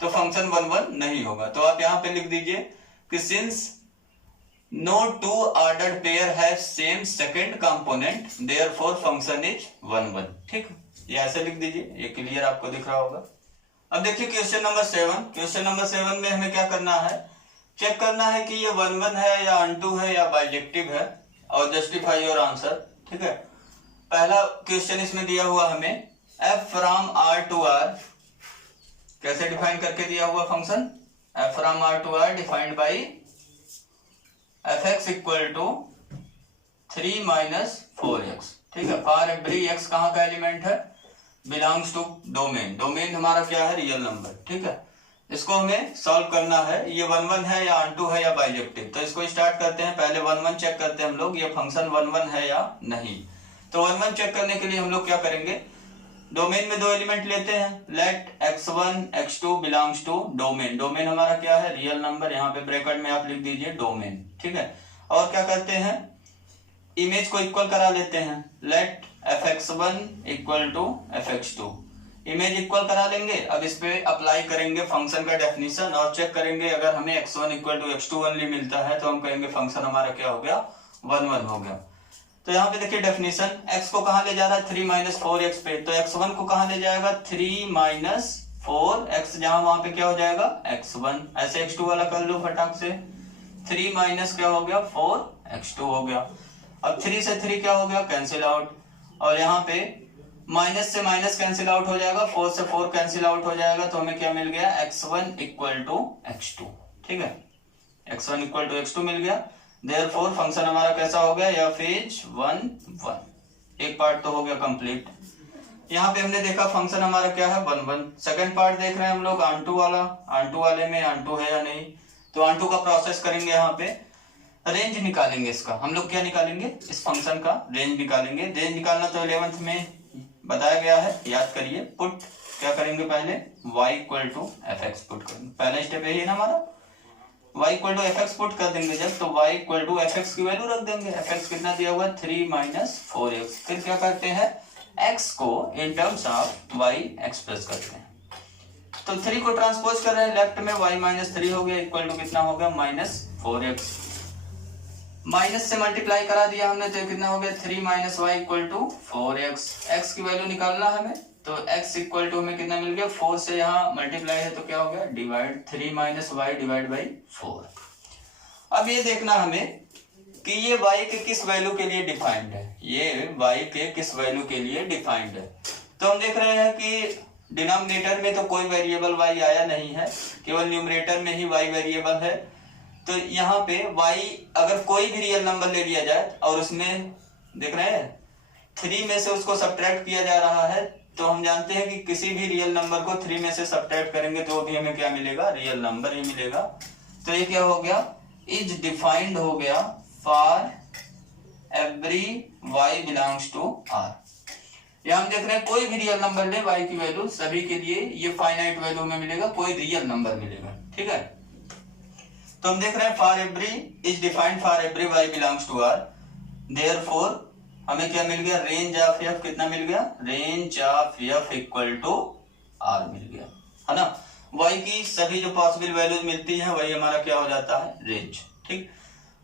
तो फंक्शन 1 1 नहीं होगा। तो आप यहाँ पे लिख दीजिए कि since no two ordered pair have same second component therefore function is 1 1, ठीक, ये ऐसे लिख दीजिए, ये क्लियर आपको दिख रहा होगा। अब देखिए क्वेश्चन नंबर 7, क्वेश्चन नंबर 7 में हमें क्या करना है, चेक करना है कि ये 1 1 है या अनटू है या बाइजेक्टिव है, और जस्टिफाई योर आंसर, ठीक है। पहला क्वेश्चन इसमें दिया हुआ हमें f from r to r, कैसे डिफाइन करके दिया हुआ function, f from r to r defined by fx equal to 3 minus 4x, ठीक है। फॉर एवरी x कहाँ का एलिमेंट है, बिलोंग्स टू डोमेन, डोमेन हमारा क्या है, रियल नंबर, ठीक है। इसको हमें सॉल्व करना है, ये 1 1 है या अनटू है या बाइजेक्टिव। तो इसको स्टार्ट करते हैं, पहले 1 1 चेक करते हैं हम लोग, ये फंक्शन 1 1 है या नहीं। तो 1 1 चेक करने के लिए हम लोग क्या करेंगे, डोमेन में दो एलिमेंट लेते हैं, let x1 x2 belongs to domain. Domain हमारा क्या है, रियल नंबर, यहाँ पे ब्रैकेट में आप लिख दीजिए डोमेन, ठीक है। और क्या करते हैं, इमेज को इक्वल करा लेते हैं, let fx1 equal to fx2, image equal करा लेंगे। अब इस पे अप्लाई करेंगे फंक्शन का डेफिनेशन और चेक करेंगे, अगर हमें x1 equal to x2 only मिलता है तो हम कहेंगे फंक्शन हमारा क्या हो गया, 1 1 हो गया। तो यहाँ पे देखिए डेफिनेशन, x को कहाँ ले जा रहा है, 3 माइनस 4x पे, तो x1 को कहाँ ले जाएगा, 3 माइनस 4x, जहां वहां पे क्या हो जाएगा x1, ऐसे x2 वाला कर लो फटाक से, 3 माइनस क्या हो गया 4x2 हो गया। अब 3 से 3 क्या हो गया, कैंसिल आउट, और यहाँ पे माइनस से माइनस कैंसिल आउट हो जाएगा, 4 से 4 कैंसिल आउट हो जाएगा, तो हमें क्या मिल गया, x1 इक्वल टू x2, ठीक है, x1 इक्वल टू x2 मिल गया। देयरफॉर फंक्शन हमारा कैसा हो गया, f इज 1 1। एक पार्ट तो हो गया कंप्लीट। यहाँ पे हमने देखा फंक्शन हमारा क्या है 1 1। सेकंड पार्ट देख रहे हैं हम लोग, ऑन2 वाला, ऑन2 वाले में ऑन2 है या नहीं, तो ऑन2 का प्रोसेस करेंगे। यहाँ पे रेंज निकालेंगे इसका, हम लोग क्या निकालेंगे, इस फंक्शन का रेंज निकालेंगे। रेंज निकालना तो 11th में बताया गया है, याद करिए। पुट क्या करेंगे, पहले y equal to f x put करेंगे, पहला स्टेप यही है ना हमारा, y equal to f x put कर देंगे जब, तो y equal to f x की वैल्यू रख देंगे। एफ एक्स कितना दिया हुआ है, 3 माइनस 4x। फिर क्या करते हैं, x को in terms of y express करते हैं, तो 3 को ट्रांसपोज कर रहे हैं लेफ्ट में, y माइनस 3 हो गया, इक्वल टू कितना हो गया, माइनस 4x। माइनस से मल्टीप्लाई करा दिया हमने, तो कितना हो गया, 3 minus y equal to 4x। x की वैल्यू निकालना हमें, तो x इक्वल टू हमें कितना मिल गया, 4 से यहाँ मल्टीप्लाई है तो क्या हो गया, divide, 3 minus y divide by 4। अब ये देखना हमें कि ये y के किस वैल्यू के लिए डिफाइंड है, ये y के किस वैल्यू के लिए डिफाइंड है। तो हम देख रहे हैं कि डिनोमिनेटर में तो कोई वेरिएबल y आया नहीं है, केवल न्यूमरेटर में ही y वेरिएबल है। तो यहाँ पे y अगर कोई भी रियल नंबर ले लिया जाए और उसमें देख रहे हैं 3 में से उसको सब्ट्रैक्ट किया जा रहा है, तो हम जानते हैं कि किसी भी रियल नंबर को 3 में से सब्ट्रैक्ट करेंगे तो भी हमें क्या मिलेगा, रियल नंबर ही मिलेगा। तो ये क्या हो गया, इज डिफाइंड हो गया for every y belongs to r। ये हम देख रहे हैं कोई भी रियल नंबर ले, y की वैल्यू सभी के लिए ये फाइनाइट वैल्यू में मिलेगा, कोई रियल नंबर मिलेगा, ठीक है। तो हम देख रहे हैं for every is defined for every y belongs to r, therefore हमें क्या मिल गया, रेंज ऑफ f कितना मिल गया, range of f equal to r मिल गया, है ना। y की सभी जो पॉसिबल वैल्यूज मिलती हैं वही हमारा क्या हो जाता है, रेंज, ठीक।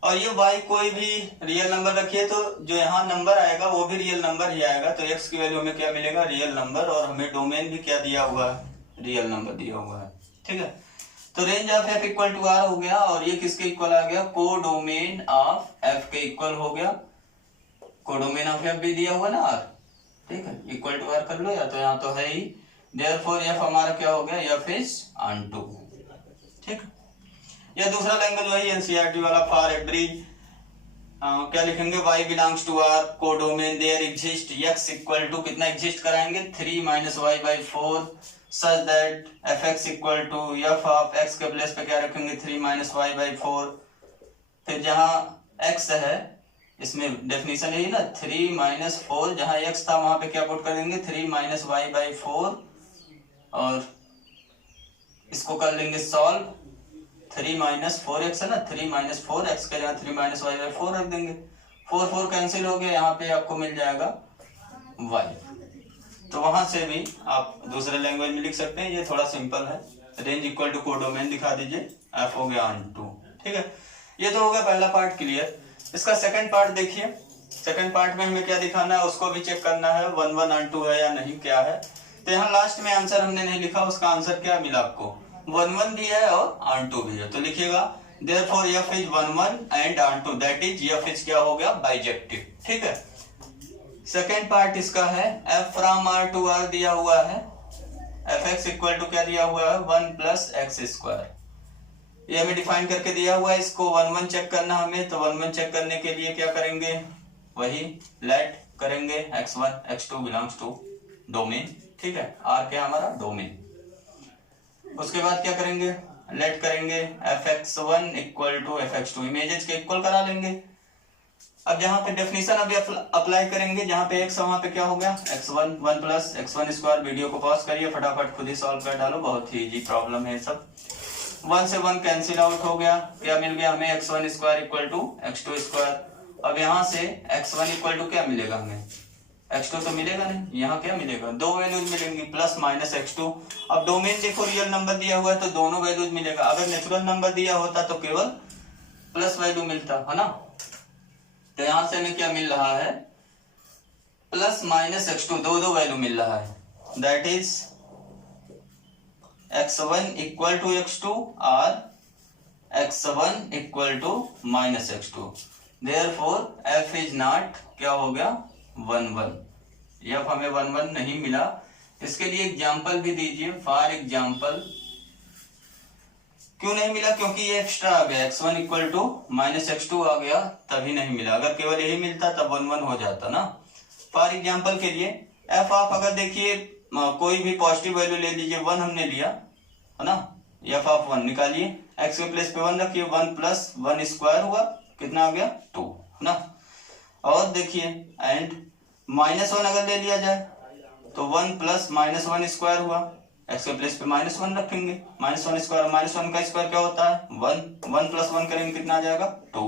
और ये y कोई भी रियल नंबर रखिए तो जो यहाँ नंबर आएगा वो भी रियल नंबर ही आएगा, तो x की वैल्यू में क्या मिलेगा, रियल नंबर, और हमें डोमेन भी क्या दिया हुआ है, रियल नंबर दिया हुआ है, ठीक है। तो range of f equal to r हो गया, और ये किसके इक्वल आ गया, कोडोमेन ऑफ f के इक्वल हो गया। कोडोमेन ऑफ f भी दिया हुआ ना r, ठीक है, इक्वल टू r कर लो, या तो यहाँ तो है ही। देयरफॉर f हमारा क्या हो गया, f इज ऑन2, ठीक। या दूसरा लैंग्वेज वही एनसीईआरटी वाला, फॉर एवरी क्या लिखेंगे, y belongs to r codomain there exist x equal to कितना एग्जिस्ट कराएंगे, 3 minus Y by 4 such that fx equal to f of x के प्लेस पे क्या रखेंगे, 3 माइनस वाई बाई 4। फिर जहां x है इसमें डेफिनेशन यही ना, 3 माइनस 4, जहां x था वहां पे क्या पुट कर देंगे, 3 माइनस वाई बाई 4, और इसको कर लेंगे सॉल्व, 3 माइनस 4x है ना, 3 माइनस 4x के जगह 3 माइनस वाई बाई 4 रख देंगे, 4 4 कैंसिल हो गया, यहाँ पे आपको मिल जाएगा y। तो वहां से भी आप दूसरे लैंग्वेज में लिख सकते हैं, ये थोड़ा सिंपल है। रेंज इक्वल टू कोडोमेन दिखा दीजिए, f हो गया ऑन2, ठीक है। ये तो हो गया पहला पार्ट क्लियर। इसका सेकंड पार्ट देखिए, सेकंड पार्ट में हमें क्या दिखाना है, उसको भी चेक करना है 1 1 ऑन2 है या नहीं, क्या है। तो यहाँ लास्ट में आंसर हमने नहीं लिखा, उसका आंसर क्या मिला आपको, 1 1 भी है और ऑन2 भी है, तो लिखिएगा देयरफॉर f इज 1 1 एंड ऑन2, दैट इज f इज क्या हो गया, बाइजेक्टिव, ठीक है। सेकेंड पार्ट इसका है f from r to r दिया हुआ है, fx इक्वल टू क्या दिया हुआ है, 1 प्लस एक्स स्क्वायर, ये हमें डिफाइन करके दिया हुआ है। इसको 1 1 चेक करना हमें, तो 1 1 चेक करने के लिए क्या करेंगे, वही लेट करेंगे x1 x2 belongs to domain, ठीक है, r क्या हमारा डोमेन। उसके बाद क्या करेंगे, लेट करेंगे fx1 equal to fx2, images के इक्वल करा लेंगे, अब जहाँ पे डेफिनेशन अभी अप्लाई करेंगे, जहाँ पे x वहां पे क्या हो गया x1 1 plus x1 square. Video को पॉज करिए, फटाफट खुद ही सॉल्व कर डालो, बहुत ही इजी प्रॉब्लम है सब। 1 से 1 कैंसिल आउट हो गया, क्या मिल गया हमें x1 square equal to x2 square. अब यहाँ से x1 इक्वल टू क्या मिलेगा हमें, x2 तो मिलेगा नहीं, यहाँ क्या मिलेगा, दो वैल्यूज मिलेंगी प्लस माइनस x2। अब डोमेन देखो रियल नंबर दिया हुआ है तो दोनों वैल्यूज मिलेगा, अगर नेचुरल नंबर दिया होता तो केवल प्लस वैल्यू मिलता है ना। तो यहां से हमें क्या मिल रहा है, प्लस माइनस x2, दो वैल्यू मिल रहा है, that is x1 equal to x2 और x1 equal to minus x2। Therefore f is not क्या हो गया 1 1, f हमें 1 1 नहीं मिला। इसके लिए एग्जाम्पल भी दीजिए, फॉर एग्जाम्पल क्यों नहीं मिला, क्योंकि ये एक्स्ट्रा आ गया, x1 equal to minus x2 आ गया तभी नहीं मिला, अगर केवल यही मिलता तब 1 1 हो जाता ना। फॉर एग्जांपल के लिए f आप अगर देखिए कोई भी पॉजिटिव वैल्यू ले लीजिए, 1 हमने लिया है ना, f ऑफ 1 निकालिए, x के प्लेस पे 1 रखिए, 1 प्लस 1 स्क्वायर हुआ, कितना आ गया 2 है ना। और देखिए एंड माइनस 1 अगर ले लिया जाए तो 1 प्लस माइनस 1 स्क्वायर हुआ, x के प्लेस पे माइनस 1 रखेंगे, माइनस 1 स्क्वायर, माइनस 1 का स्क्वायर क्या होता है 1, 1 प्लस 1 करेंगे कितना आ जाएगा 2।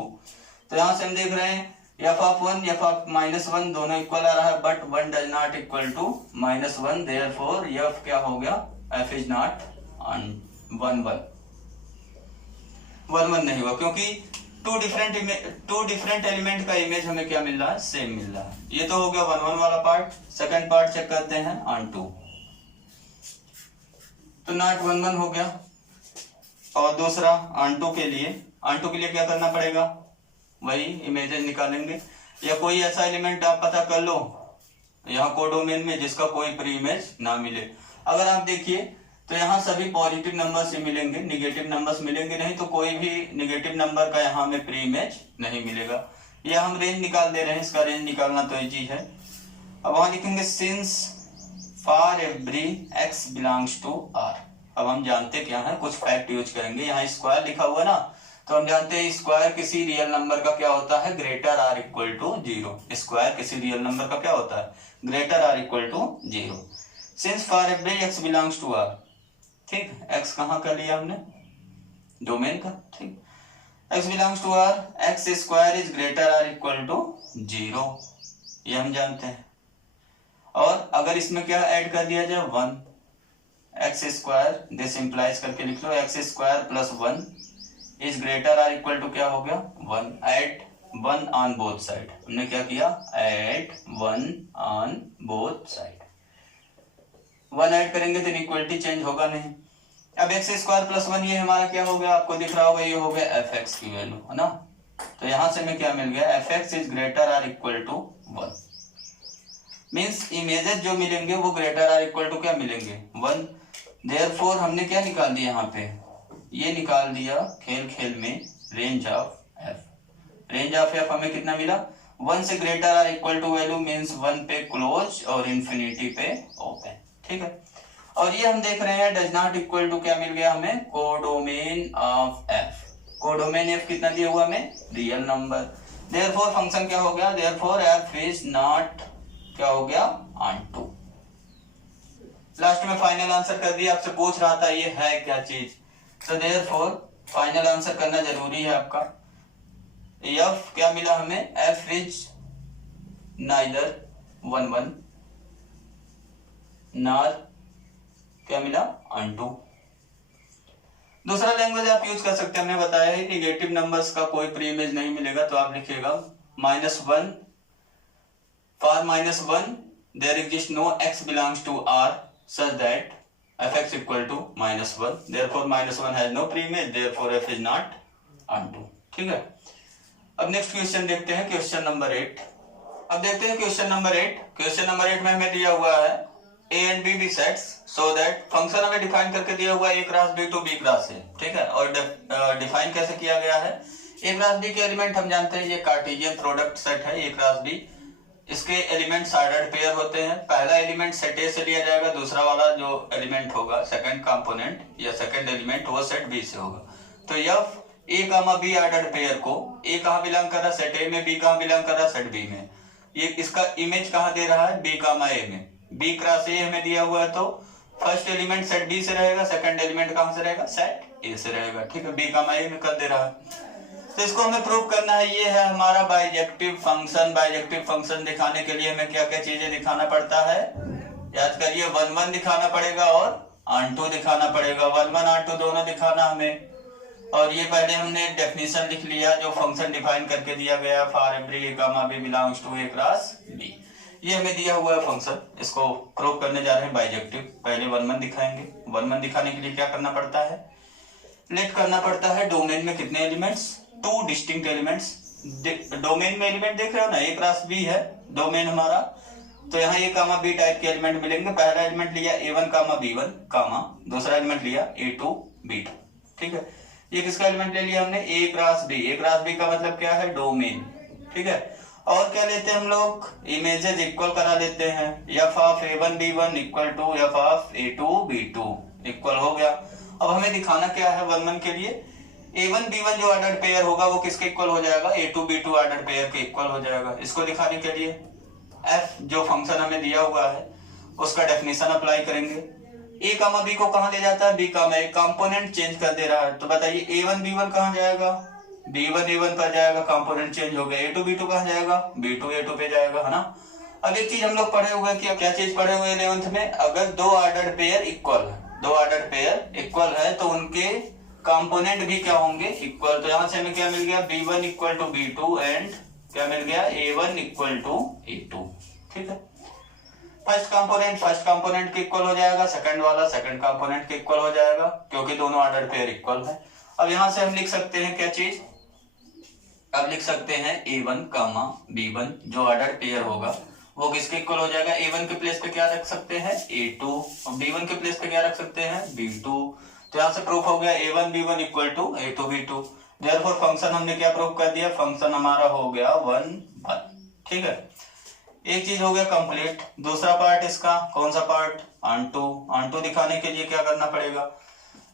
तो यहाँ से हम देख रहे हैं f of 1 f of minus 1 दोनों इक्वल आ रहा है, but 1 does not equal to minus 1, therefore f क्या हो गया, f इज नॉट 1 1 नहीं हुआ, क्योंकि टू डिफरेंट एलिमेंट का इमेज हमें क्या मिल रहा है, सेम मिल रहा है। ये तो हो गया 1 1 वाला पार्ट। सेकंड पार्ट चेक करते हैं ऑन 2, तो नॉट 1 1 हो गया। और दूसरा ऑन 2 के लिए, क्या करना पड़ेगा, वही इमेजेस निकालेंगे, या कोई ऐसा एलिमेंट आप पता कर लो यहाँ कोडोमेन में जिसका कोई प्री इमेज ना मिले। अगर आप देखिए तो यहाँ सभी पॉजिटिव नंबर्स ही मिलेंगे, निगेटिव नंबर्स मिलेंगे नहीं, तो कोई भी निगेटिव नंबर का यहाँ में प्री इमेज नहीं मिलेगा। यह हम रेंज निकाल दे रहे हैं, इसका रेंज निकालना तो इजी है। अब वहां लिखेंगे since for every x belongs to r। अब हम जानते क्या है, कुछ फैक्ट यूज करेंगे, यहाँ स्क्वायर लिखा हुआ ना, तो हम जानते हैं स्क्वायर किसी रियल नंबर का क्या होता है, greater or equal to 0। Square किसी रियल नंबर का क्या होता है, greater or equal to 0। Since for every x belongs to r, ठीक, x कहाँ का लिया हमने, डोमेन का, ठीक, x belongs to r, x square is greater or equal to 0, ये हम जानते हैं। और अगर इसमें क्या ऐड कर दिया जाए 1, x स्क्वायर, दिस इंप्लाइज करके लिख लो, x square plus 1 is greater or equal to क्या हो गया 1, एड 1 ऑन बोथ साइड। हमने क्या किया, add 1 on both side, 1 add करेंगे तो इक्वलिटी चेंज होगा नहीं। अब x स्क्वायर प्लस 1 ये हमारा क्या हो गया, आपको दिख रहा होगा, ये हो गया fx की वैल्यू है ना। तो यहां से हमें क्या मिल गया, fx is greater or equal to 1, means images जो मिलेंगे वो ग्रेटर आर इक्वल टू क्या मिलेंगे 1। देयरफॉर हमने क्या निकाल दिया यहाँ पे, ये निकाल दिया खेल में range of f। Range of f हमें कितना मिला, 1 से greater or equal to value means 1 पे क्लोज और इंफिनिटी पे ओपन, ठीक है। और ये हम देख रहे हैं डज नॉट इक्वल टू क्या मिल गया हमें, codomain of f। Codomain f कितना दिया हुआ हमें, रियल नंबर। देयरफॉर फंक्शन क्या हो गया, देयरफॉर f इज नॉट क्या हो गया ऑन 2। लास्ट में फाइनल आंसर कर दिया, आपसे पूछ रहा था ये है क्या चीज, तो देयरफॉर फाइनल आंसर करना जरूरी है आपका। f क्या मिला हमें, f इज नाइदर 1 1 नॉर क्या मिला ऑन 2। दूसरा लैंग्वेज आप यूज कर सकते हैं, हमने बताया है निगेटिव नंबर्स का कोई प्री इमेज नहीं मिलेगा, तो आप लिखिएगा -1 for -1 there exist no x belongs to r such that fx equal to -1, therefore -1 has no pre-image, therefore f is not on 2, ठीक है। अब नेक्स्ट क्वेश्चन देखते हैं, क्वेश्चन नंबर 8। अब देखते हैं क्वेश्चन नंबर 8। क्वेश्चन नंबर 8 में हमें दिया हुआ है a एंड b भी सेट्स सो दैट फंक्शन हमें डिफाइन करके दिया हुआ है a cross b to b cross a, ठीक है। और डिफाइन कैसे किया गया है, a क्रॉस b के एलिमेंट हम जानते हैं ये कार्टेशियन प्रोडक्ट सेट है a क्रॉस b, इसके एलिमेंट ऑर्डर्ड पेयर होते हैं। पहला एलिमेंट सेट ए से लिया जाएगा, दूसरा वाला जो एलिमेंट होगा सेकंड कंपोनेंट या सेकंड एलिमेंट वो सेट बी से होगा। तो f A comma B ordered pair को, ए कहाँ बिलोंग कर रहा है, सेट ए में, बी कहाँ बिलोंग कर रहा है, सेट बी में। ये इसका इमेज कहाँ दे रहा है, बी कामा ए में। बी क्रॉस ए हमें दिया हुआ है, तो फर्स्ट एलिमेंट सेट बी से रहेगा, सेकंड एलिमेंट कहाँ से रहेगा, सेट ए से रहेगा। ठीक है, बी कामा ए में कर दे रहा है। तो इसको हमें प्रूव करना है। ये है हमारा बाइजेक्टिव फंक्शन। बाइजेक्टिव फंक्शन दिखाने के लिए हमें क्या क्या चीजें दिखाना पड़ता है, याद करिए, 1 1 दिखाना पड़ेगा और ऑन2 दिखाना पड़ेगा। 1 1 ऑन2 दोनों दिखाना हमें। और ये पहले हमने डेफिनेशन लिख लिया जो फंक्शन डिफाइन करके दिया गया, for every A comma B belongs to A cross B. ये हमें दिया हुआ है फंक्शन, इसको प्रूव करने जा रहे हैं बाइजेक्टिव। पहले 1 1 दिखाएंगे। 1 1 दिखाने के लिए क्या करना पड़ता है, लेट करना पड़ता है डोमेन में कितने एलिमेंट्स, 2 डिस्टिंक्ट एलिमेंट्स। डोमेन में एलिमेंट देख रहे हो ना, ए क्रॉस बी है डोमेन हमारा, तो यहाँ ए कामा बी टाइप के एलिमेंट मिलेंगे। पहला एलिमेंट लिया A1 कामा B1 कामा, दूसरा एलिमेंट लिया A2 B2। ठीक है, ये किसका एलिमेंट ले लिया हमने, ए क्रॉस बी। ए क्रॉस बी का मतलब क्या है, डोमेन। ठीक है, और क्या लेते हैं हम लोग, इमेजेस इक्वल करा लेते हैं। F of A1 B1 equal to F of A2 B2 equal हो गया। अब हमें दिखाना क्या है 1 1 के लिए, A1 B1 जो ऑर्डर्ड पेयर होगा वो किसके इक्वल हो जाएगा, A2 B2 ऑर्डर्ड पेयर के इक्वल हो जाएगा। इसको दिखाने के लिए f जो फंक्शन हमें दिया हुआ है उसका डेफिनेशन अप्लाई करेंगे। ए कामा बी को कहां ले जाता है, बी कामा ए, कंपोनेंट चेंज कर दे रहा है। तो बताइए A1 B1 कहां जाएगा, B1 A1 पर जाएगा, कंपोनेंट चेंज हो गया। A2 B2 कहां जाएगा, B2 A2 पे जाएगा, है ना। अब एक चीज हम लोग पढ़े हुए हैं, क्या चीज पढ़े हुए 11th में, अगर 2 ऑर्डर्ड पेयर इक्वल है, 2 ऑर्डर्ड पेयर इक्वल है तो उनके कंपोनेंट भी क्या होंगे, इक्वल। तो यहां से हमें क्या मिल गया, B1 equal to B2 and क्या मिल गया, A1 इक्वल टू A2। ठीक है, फर्स्ट कंपोनेंट के इक्वल हो जाएगा, सेकंड वाला सेकंड कंपोनेंट के इक्वल हो जाएगा, क्योंकि दोनों ऑर्डर पेयर इक्वल है। अब यहां से हम लिख सकते हैं क्या चीज, अब लिख सकते हैं A1 कामा B1 जो ऑर्डर पेयर होगा वो किसके इक्वल हो जाएगा, A1 के प्लेस पे क्या रख सकते हैं, A2, और B1 के प्लेस पे क्या रख सकते हैं, B2। तो यहां से प्रूफ हो गया A1 B1 equal to A2 B2। Therefore function हमने क्या प्रूफ कर दिया, फंक्शन हमारा हो गया 1 1। ठीक है, एक चीज हो गया कंप्लीट। दूसरा पार्ट इसका कौन सा पार्ट, ऑन2 दिखाने के लिए क्या करना पड़ेगा,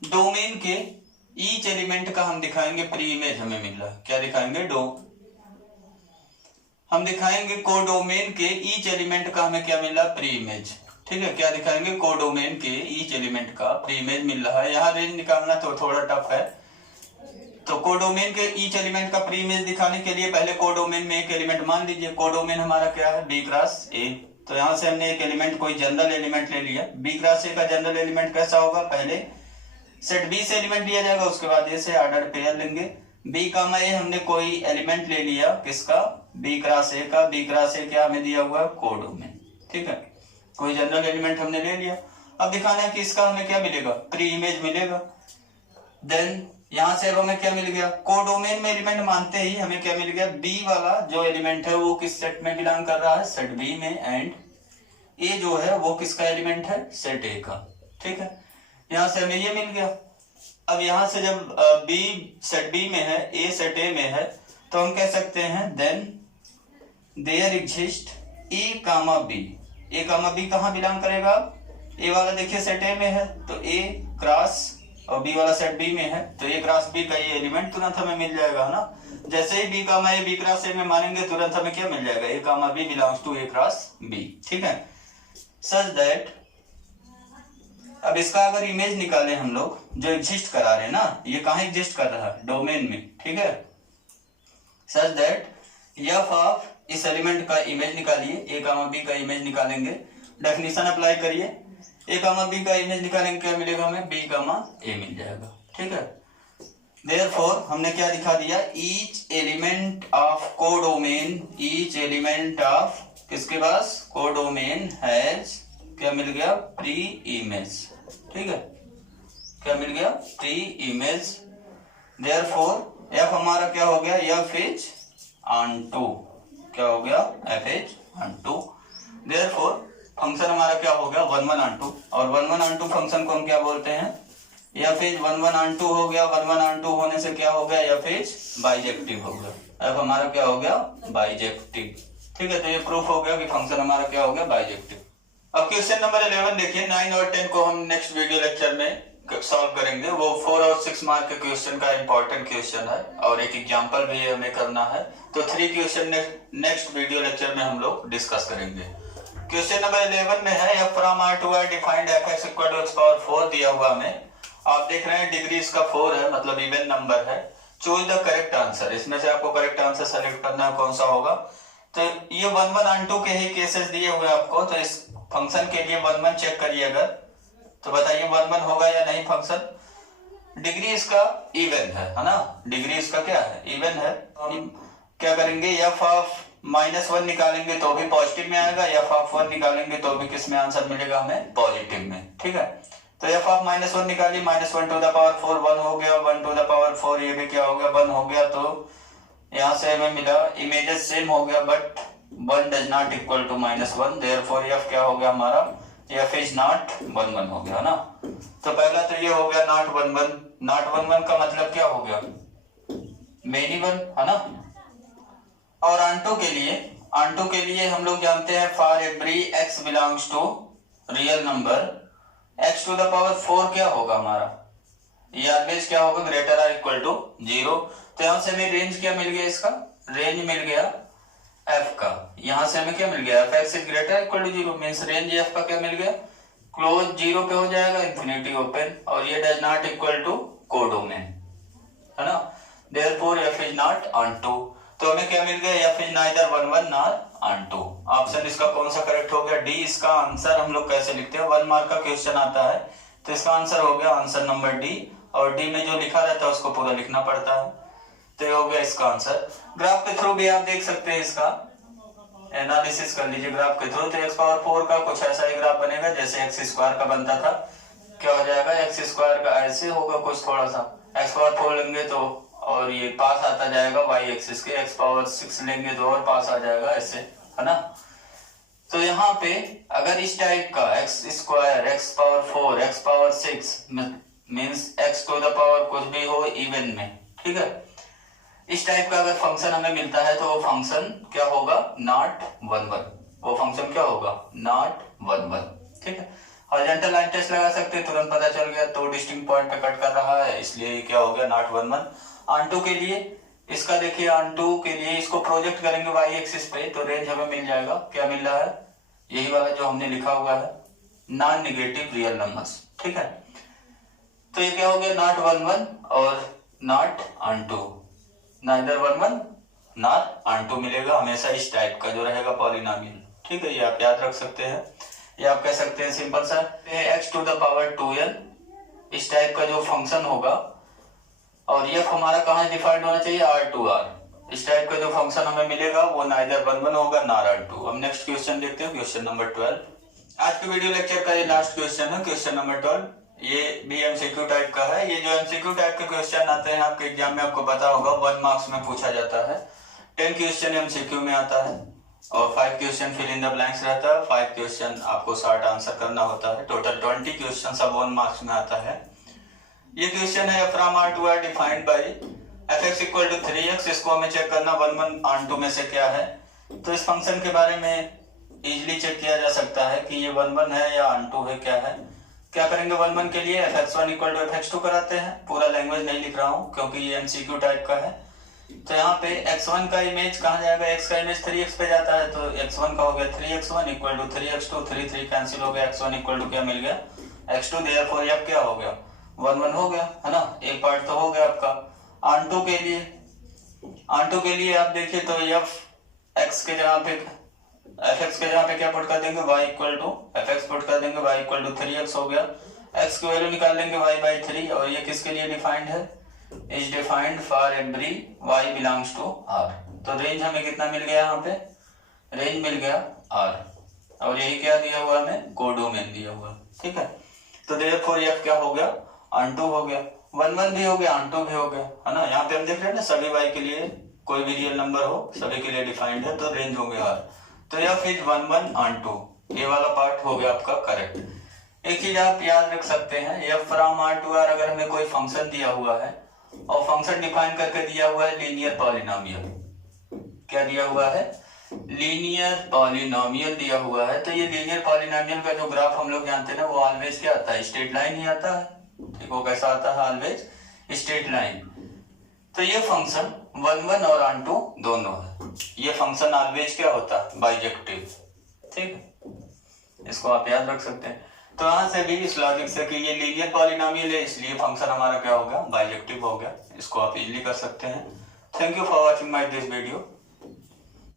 डोमेन के ईच एलिमेंट का हम दिखाएंगे प्री इमेज। हमें मिल रहा है क्या दिखाएंगे, हम दिखाएंगे कोडोमेन के ईच एलिमेंट का हमें क्या मिल रहा है, प्री इमेज। ठीक है, क्या दिखाएंगे, कोडोमेन के ईच एलिमेंट का प्री इमेज मिल रहा है। यहाँ रेंज निकालना तो थोड़ा टफ है, तो कोडोमेन के ईच एलिमेंट का प्री इमेज दिखाने के लिए पहले कोडोमेन में एक एलिमेंट मान लीजिए, कोडोमेन हमारा क्या है, बी क्रॉस ए। तो यहां से हमने एक एलिमेंट, कोई जनरल एलिमेंट ले लिया। बी क्रॉस ए का जनरल एलिमेंट कैसा होगा, पहले सेट बी से एलिमेंट लिया जाएगा, उसके बाद ए से ऑर्डर पेयर लेंगे। बी कामा ए हमने कोई एलिमेंट ले लिया, किसका, बी क्रॉस ए का। बी क्रॉस ए क्या हमें दिया हुआ है, कोडोमेन। ठीक है, कोई जनरल एलिमेंट हमने ले लिया। अब दिखाना है कि इसका हमें क्या मिलेगा, प्री इमेज मिलेगा। देन यहां से अब हमें क्या मिल गया, कोडोमेन में एलिमेंट मानते ही हमें क्या मिल गया, बी वाला जो एलिमेंट है वो किस सेट में बिलोंग कर रहा है, सेट बी में, एंड ए जो है वो किसका एलिमेंट है, सेट ए का। ठीक है, यहां से हमें ये मिल गया। अब यहां से जब बी सेट बी में है, ए सेट ए में है, तो हम कह सकते हैं then there exist A comma B. A comma B कहां बिलोंग करेगा, ए वाला देखिए सेट ए में है तो ए क्रॉस, और बी वाला सेट बी में है तो ए क्रॉस बी का ये एलिमेंट तुरंत हमें मिल जाएगा, है ना। जैसे ही B comma A B cross A में मानेंगे तुरंत हमें क्या मिल जाएगा, A comma B belongs to A cross B. ठीक है, सच दैट, अब इसका अगर इमेज निकाले हम लोग, जो एग्जिस्ट करा रहे हैं ना, ये कहाँ एग्जिस्ट कर रहा है, डोमेन में। ठीक है, सच दैट एफ ऑफ इस एलिमेंट का इमेज निकालिए, ए कामा बी का इमेज निकालेंगे, डेफिनेशन अप्लाई करिए, ए कामा बी का इमेज निकालेंगे, क्या मिलेगा हमें, बी कामा ए मिल जाएगा। ठीक है, देयरफॉर हमने क्या दिखा दिया, each element of codomain, each element of किसके पास, कोडोमेन हैज क्या मिल गया, प्री इमेज। ठीक है, क्या मिल गया, प्री इमेज। देयरफॉर एफ हमारा क्या हो गया, एफ इज ऑन2। क्या हो गया, एफ इज ऑन2। देयरफॉर फंक्शन हमारा क्या हो गया, 1 1 ऑन2। और 1 1 ऑन2 फंक्शन को हम क्या बोलते हैं, एफ इज 1 1 ऑन2 हो गया। 1 1 ऑन2 होने से क्या हो गया, एफ इज बाइजेक्टिव हो गया। एफ हमारा क्या हो गया, बाइजेक्टिव। ठीक है, तो ये प्रूफ हो गया कि फंक्शन हमारा क्या हो गया, बाइजेक्टिव। अब क्वेश्चन नंबर 11 देखिए, 9 और 10 को हम नेक्स्ट वीडियो लेक्चर में सॉल्व करेंगे। वो 4 और 6 मार्क के क्वेश्चन का इंपॉर्टेंट क्वेश्चन है और एक एग्जांपल भी हमें करना है। तो 3 क्वेश्चन नेक्स्ट वीडियो लेक्चर में हम लोग डिस्कस करेंगे। क्वेश्चन नंबर 11 में है F from R to R defined F x equal to X power 4 दिया हुआ हमें। आप देख रहे हैं डिग्री इसका 4 है, मतलब इवन नंबर है। चूज द करेक्ट आंसर, इसमें से आपको करेक्ट आंसर सेलेक्ट करना है, कौन सा होगा। तो ये 1 1 और 2 के ही केसेस दिए हुए आपको, तो इस फंक्शन के लिए 1 1 चेक करिए अगर, तो बताइए 1 1 होगा या नहीं फंक्शन। डिग्री इसका इवन है ना, डिग्री इसका क्या है, इवन है। हम क्या करेंगे, एफ ऑफ -1 निकालेंगे तो भी पॉजिटिव में आएगा, एफ ऑफ 1 निकालेंगे तो भी किस में आंसर मिलेगा हमें, पॉजिटिव में। ठीक है, तो एफ ऑफ -1 निकालिए, -1 टू द पावर 4 1 हो गया, 1 टू द पावर 4 ये भी क्या हो गया, 1 हो गया। तो यहाँ से हमें मिला इमेजेस सेम हो गया, but 1 does not equal to -1, therefore F क्या हो गया हमारा, एफ इज नॉट 1 1 हो गया ना। तो पहला तो ये हो गया नॉट 1 1। नॉट 1 1 का मतलब क्या हो गया, मेनी 1 है ना। और आंटो के लिए हम लोग जानते हैं for every x belongs to real number x to the power 4 क्या होगा हमारा, ये ऑलवेज क्या होगा, ग्रेटर और इक्वल टू 0। तो यहां से हमें रेंज क्या मिल गया, इसका रेंज मिल गया f का। यहां से हमें क्या मिल गया, f x is greater equal to 0 means range f का क्या मिल गया, क्लोज 0 पे हो जाएगा, इंफिनिटी ओपन, और ये does not equal to codomain है ना, therefore f is not onto. तो हमें क्या मिल गया, f is neither 1 1 nor onto. Option इसका कौन सा करेक्ट हो गया, डी। इसका आंसर हम लोग कैसे लिखते हैं, 1 मार्क का क्वेश्चन आता है तो इसका आंसर हो गया आंसर नंबर डी, और डी में जो लिखा रहता है उसको पूरा लिखना पड़ता है। तो ये हो गया इसका आंसर। ग्राफ के थ्रू भी आप देख सकते हैं, इसका एनालिसिस कर लीजिए ग्राफ के थ्रू। तो एक्स पावर 4 का कुछ ऐसा ही ग्राफ बनेगा जैसे एक्स स्क्वायर का बनता था। क्या हो जाएगा, एक्स स्क्वायर का ऐसे होगा कुछ थोड़ा सा, एक्स पावर 4 लेंगे तो और ये पास आता जाएगा वाई एक्सिस के, एक्स पावर 6 लेंगे तो और पास आ जाएगा ऐसे, है ना। तो यहाँ पे अगर इस टाइप का X square, X power 4, X power 6 means X to the power कुछ भी हो इवन में, ठीक है, इस टाइप का अगर फंक्शन हमें मिलता है तो वो फंक्शन क्या होगा, नॉट 1 1। वो फंक्शन क्या होगा, नॉट 1 1। ठीक है, हॉरिजॉन्टल लाइन टेस्ट लगा सकते हैं, तुरंत पता चल गया, 2 डिस्टिंक्ट पॉइंट पे कट कर रहा है, इसलिए क्या हो गया, नॉट 1 1। ऑनटू के लिए इसका देखिए, ऑनटू के लिए इसको प्रोजेक्ट करेंगे वाई एक्सिस पे तो रेंज हमें मिल जाएगा, क्या मिल रहा है, यही वाला जो हमने लिखा हुआ है, नॉन निगेटिव रियल नंबर्स। ठीक है, तो ये क्या हो गया, नॉट 1 1 और not onto, neither 1 1 not onto मिलेगा हमेशा इस टाइप का जो रहेगा पॉलिनोमियल। ठीक है, ये आप याद रख सकते हैं। ये आप कह सकते हैं सिंपल सा, x to the power 2n इस टाइप का जो फंक्शन होगा, और ये हमारा कहाँ डिफाइंड होना चाहिए, r टू r। इस टाइप का जो फंक्शन हमें मिलेगा वो नाइदर 1 1 होगा नॉर r2। अब नेक्स्ट क्वेश्चन देखते हैं, क्वेश्चन नंबर 12। आज के वीडियो लेक्चर का ये लास्ट क्वेश्चन है, क्वेश्चन नंबर 12। ये भी एमसीक्यू टाइप का है। ये जो एमसीक्यू टाइप के क्वेश्चन आते हैं आपके एग्जाम में, आपको पता होगा 1 मार्क्स में पूछा जाता है। 10 क्वेश्चन एमसीक्यू में आता है और 5 question fill in the blanks रहता है। 5 क्वेश्चन आपको शॉर्ट आंसर करना होता है। टोटल 20 क्वेश्चन सब 1 मार्क्स में आता है। ये क्वेश्चन है from r to r defined by f(x equal to 3x)। इसको हमें चेक करना 1 1 ऑन 2 में से क्या है। तो इस फंक्शन के बारे में इजीली चेक किया जा सकता है कि ये 1 1 है या ऑन 2 है, क्या है। क्या करेंगे 1 1 के लिए f(x1 इक्वल टू f(x2) कराते हैं। पूरा लैंग्वेज नहीं लिख रहा हूँ क्योंकि ये एमसीक्यू टाइप का है। तो यहाँ पे x1 का इमेज कहाँ जाएगा, x का इमेज 3x पे जाता है, तो x1 का हो गया 3x1 equal to 3x2, 3 3 cancel हो गया, x1 इक्वल टू क्या मिल गया, x2। देयरफॉर अब क्या हो गया, 1 1 हो गया, है ना। एक पार्ट तो हो गया आपका। ऑन 2 के लिए आप देखिए तो f(x) के जगह पे f(x) के जगह पे क्या पुट कर देंगे, y equal to f(x) put कर देंगे, y इक्वल टू 3x हो गया। x की वैल्यू निकाल लेंगे y बाई 3, और ये किसके लिए डिफाइंड है, is defined for every y belongs to r। तो रेंज हमें कितना मिल गया, यहाँ पे रेंज मिल गया r, और यही क्या दिया हुआ हमें, कोडोमेन दिया हुआ। ठीक है, तो देयरफॉर f क्या हो गया, ऑन 2 हो गया, 1 1 भी हो गया, ऑन 2 भी हो गया, है ना। यहाँ पे हम देख रहे हैं ना, सभी y के लिए कोई भी रियल नंबर हो सभी के लिए डिफाइंड है, तो रेंज होंगे r। तो f इज 1 1 ऑन 2, ये वाला पार्ट हो गया आपका करेक्ट। एक चीज आप याद रख सकते हैं, f from r to r अगर हमें कोई फंक्शन दिया हुआ है और फंक्शन डिफाइन करके दिया हुआ है लीनियर पॉलिनोमियल, क्या दिया हुआ है, लीनियर पॉलिनोमियल दिया हुआ है। तो ये लीनियर पॉलिनोमियल का जो ग्राफ हम लोग जानते हैं ना, वो ऑलवेज क्या आता है, स्ट्रेट लाइन ही आता है, ठीक, वो कैसा आता है? Always straight line. तो ये फंक्शन 1 1 और ऑन टू दोनों है। ये फंक्शन ऑलवेज क्या होता है? बाइजेक्टिव। ठीक है, इसको आप याद रख सकते हैं। तो यहां से भी इस लॉजिक से कि ये लीनियर पॉलिनोमियल है, इसलिए फंक्शन हमारा क्या हो गया? बाइजेक्टिव हो गया। इसको आप इजीली कर सकते हैं। Thank you for watching my this video.